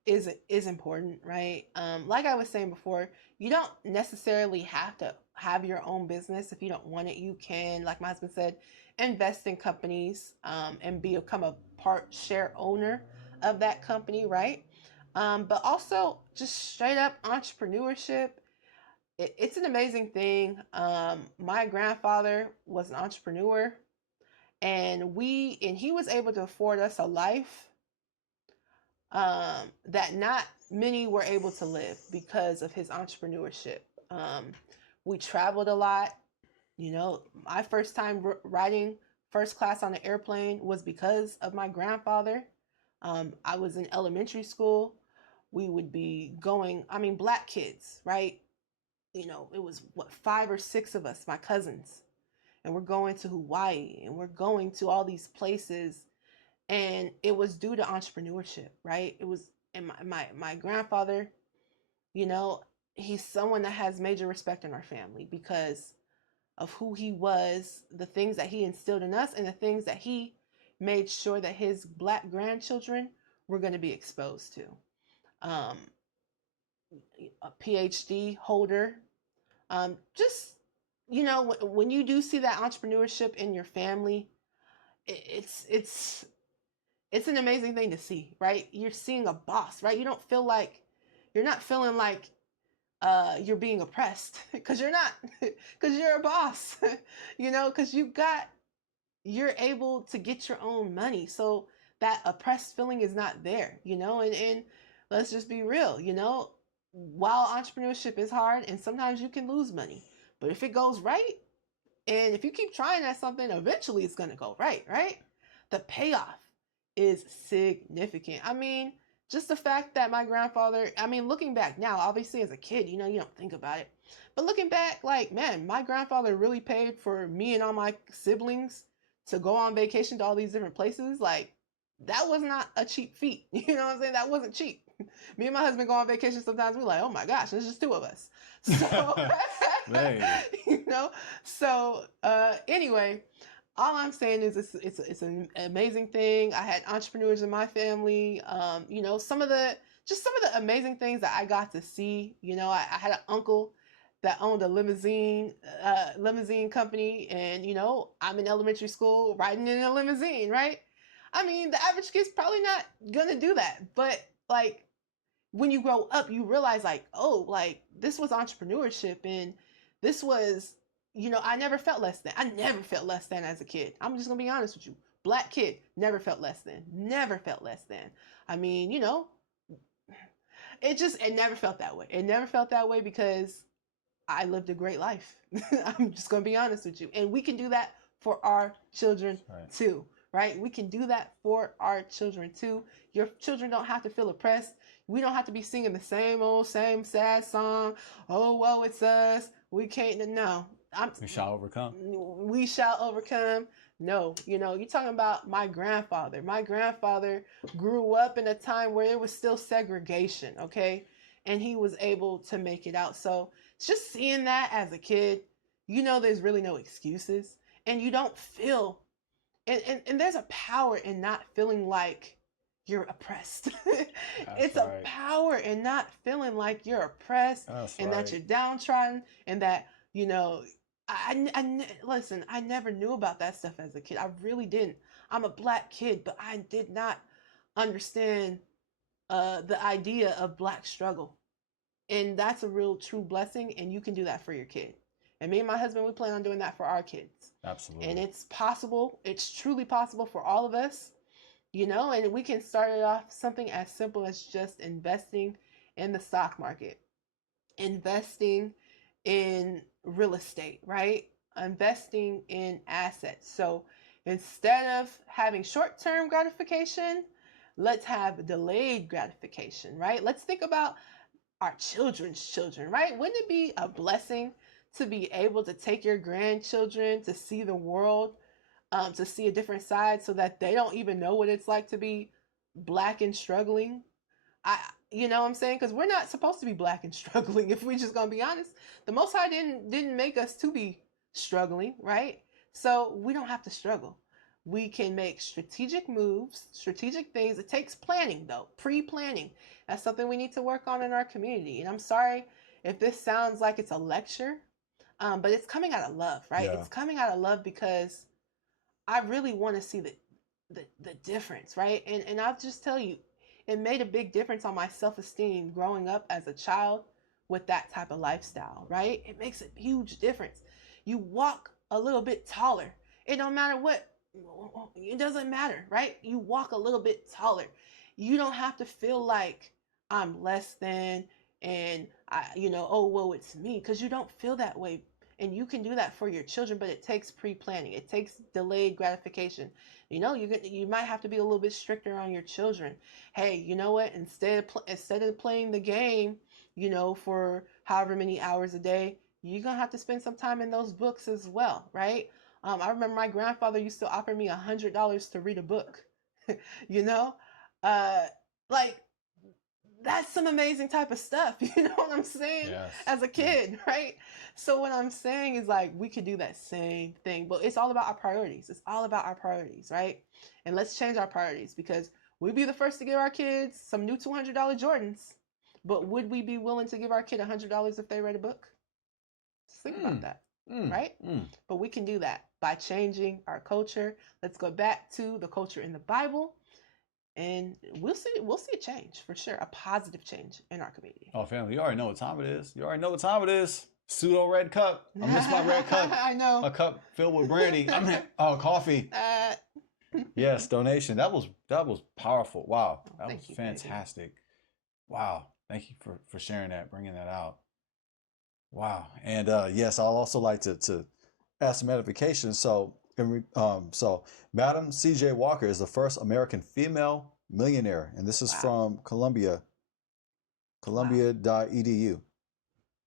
is important, right? Like I was saying before, you don't necessarily have to have your own business if you don't want it. You can, like my husband said, invest in companies and become a part share owner of that company, right? But also just straight up entrepreneurship. It's an amazing thing. My grandfather was an entrepreneur, and he was able to afford us a life that not many were able to live because of his entrepreneurship. We traveled a lot. My first time riding first class on an airplane was because of my grandfather. I was in elementary school. We would be going, Black kids, right? It was 5 or 6 of us, my cousins, and we're going to Hawaii and we're going to all these places. And it was due to entrepreneurship, right? It was, and my grandfather, he's someone that has major respect in our family because of who he was, the things that he instilled in us, and the things that he made sure that his Black grandchildren were going to be exposed to. A PhD holder. Just, when you do see that entrepreneurship in your family, it's an amazing thing to see, right? You're seeing a boss, right? You're not feeling like you're being oppressed because you're not, because you're a boss, because you're able to get your own money. So that oppressed feeling is not there, and let's just be real, while entrepreneurship is hard and sometimes you can lose money, but if it goes right and if you keep trying at something, eventually it's going to go right? The payoff is significant. Just the fact that my grandfather, looking back now, obviously as a kid, you don't think about it, but looking back, like, man, my grandfather really paid for me and all my siblings to go on vacation to all these different places. Like, that was not a cheap feat. You know what I'm saying? That wasn't cheap. Me and my husband go on vacation sometimes. We're like, oh my gosh, there's just two of us. So, you know. So anyway, all I'm saying is it's an amazing thing. I had entrepreneurs in my family. You know, some of the amazing things that I got to see. You know, I had an uncle that owned a limousine company, and you know, I'm in elementary school riding in a limousine, right? I mean, the average kid's probably not gonna do that, but like when you grow up, you realize like, oh, like this was entrepreneurship, and this was, you know, I never felt less than. I never felt less than as a kid. I'm just gonna be honest with you. Black kid, never felt less than. Never felt less than. I mean, you know, it never felt that way. It never felt that way because I lived a great life. I'm just gonna be honest with you. And we can do that for our children too, right? We can do that for our children too. Your children don't have to feel oppressed. We don't have to be singing the same sad song. Oh, woe, it's us. We can't. No, we shall overcome. We shall overcome. No, you know, you're talking about my grandfather. My grandfather grew up in a time where there was still segregation, okay? And he was able to make it out. So just seeing that as a kid, you know, there's really no excuses. And you don't feel, and there's a power in not feeling like you're oppressed. It's a power in not feeling like you're oppressed and that you're downtrodden and that, you know, listen, I never knew about that stuff as a kid. I really didn't. I'm a black kid, but I did not understand the idea of black struggle. And that's a real true blessing, and you can do that for your kid. And me and my husband, we plan on doing that for our kids. Absolutely. And it's possible. It's truly possible for all of us, you know, and we can start it off something as simple as just investing in the stock market, investing in real estate, right? Investing in assets. So instead of having short-term gratification, let's have delayed gratification, right? Let's think about our children's children, right? Wouldn't it be a blessing to be able to take your grandchildren to see the world, to see a different side so that they don't even know what it's like to be black and struggling? You know what I'm saying? Because we're not supposed to be black and struggling. If we're just gonna be honest, the Most High didn't make us to be struggling, right? So we don't have to struggle. We can make strategic moves, strategic things. It takes planning though, pre-planning. That's something we need to work on in our community. And I'm sorry if this sounds like it's a lecture, but it's coming out of love, right? Yeah. It's coming out of love because I really want to see the difference, right? And I'll just tell you, it made a big difference on my self-esteem growing up as a child with that type of lifestyle, right? It makes a huge difference. You walk a little bit taller. It don't matter what, it doesn't matter, right? You walk a little bit taller. You don't have to feel like I'm less than and you know, oh, well, it's me, because you don't feel that way. And you can do that for your children, but it takes pre-planning. It takes delayed gratification. You know, you might have to be a little bit stricter on your children. Hey, you know what? Instead of playing the game, you know, for however many hours a day, you're gonna have to spend some time in those books as well, right? I remember my grandfather used to offer me $100 to read a book. You know, like that's some amazing type of stuff. You know what I'm saying? Yes. As a kid, right? So what I'm saying is like we could do that same thing, but it's all about our priorities. It's all about our priorities, right? And let's change our priorities because we'd be the first to give our kids some new $200 Jordans, but would we be willing to give our kid $100 if they read a book? Just think about that, right? But we can do that by changing our culture. Let's go back to the culture in the Bible. And we'll see a change for sure, a positive change in our community. Oh, family, you already know what time it is. You already know what time it is. Pseudo red cup. I miss my red cup. I know. A cup filled with brandy. Coffee. Yes, donation. That was powerful. Wow, that was fantastic. Wow, thank you for sharing that, bringing that out. Wow, and yes, I'd also like to add some edification. So Madam C.J. Walker is the first American female millionaire, and this is from Columbia, Columbia.edu,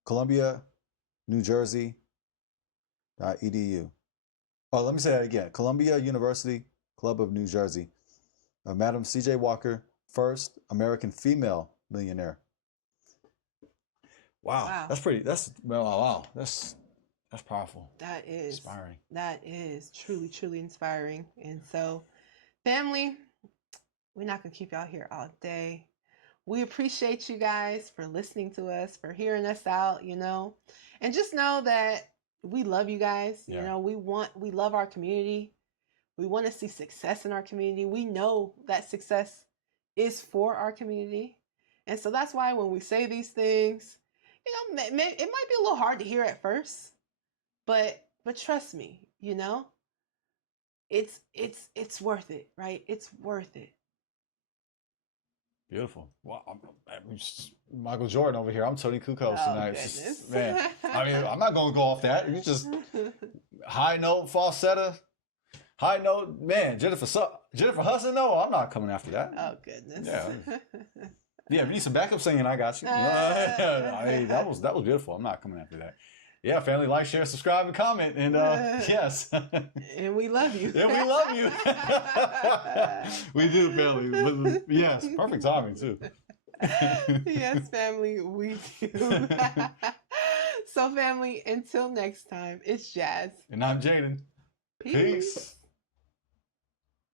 Columbia, New Jersey.edu. Oh, let me say that again. Columbia University Club of New Jersey. Madam C.J. Walker, first American female millionaire. Wow. Wow. That's pretty. Wow. That's powerful. That is Inspiring. That is truly, truly inspiring. And so, family, we're not gonna keep y'all here all day. We appreciate you guys for listening to us, for hearing us out, and just know that we love you guys. Yeah. We love our community. We want to see success in our community. We know that success is for our community. And so that's why when we say these things, it might be a little hard to hear at first, but trust me, it's worth it, right? It's worth it. Beautiful. Well, I'm just Michael Jordan over here. I'm Tony Kukoc tonight. Goodness. Man, I mean, I'm not going to go off that. You just high note, falsetto, high note. Man, Jennifer Hudson. No, I'm not coming after that. Oh goodness. Yeah. Yeah, if you need some backup singing, I got you. Hey, that was beautiful. I'm not coming after that. Yeah, family, like, share, subscribe, and comment. And yes. And we love you. And we love you. We do, family. But yes, perfect timing, too. Yes, family, we do. So, family, until next time, it's Jazz. And I'm Jaden. Peace.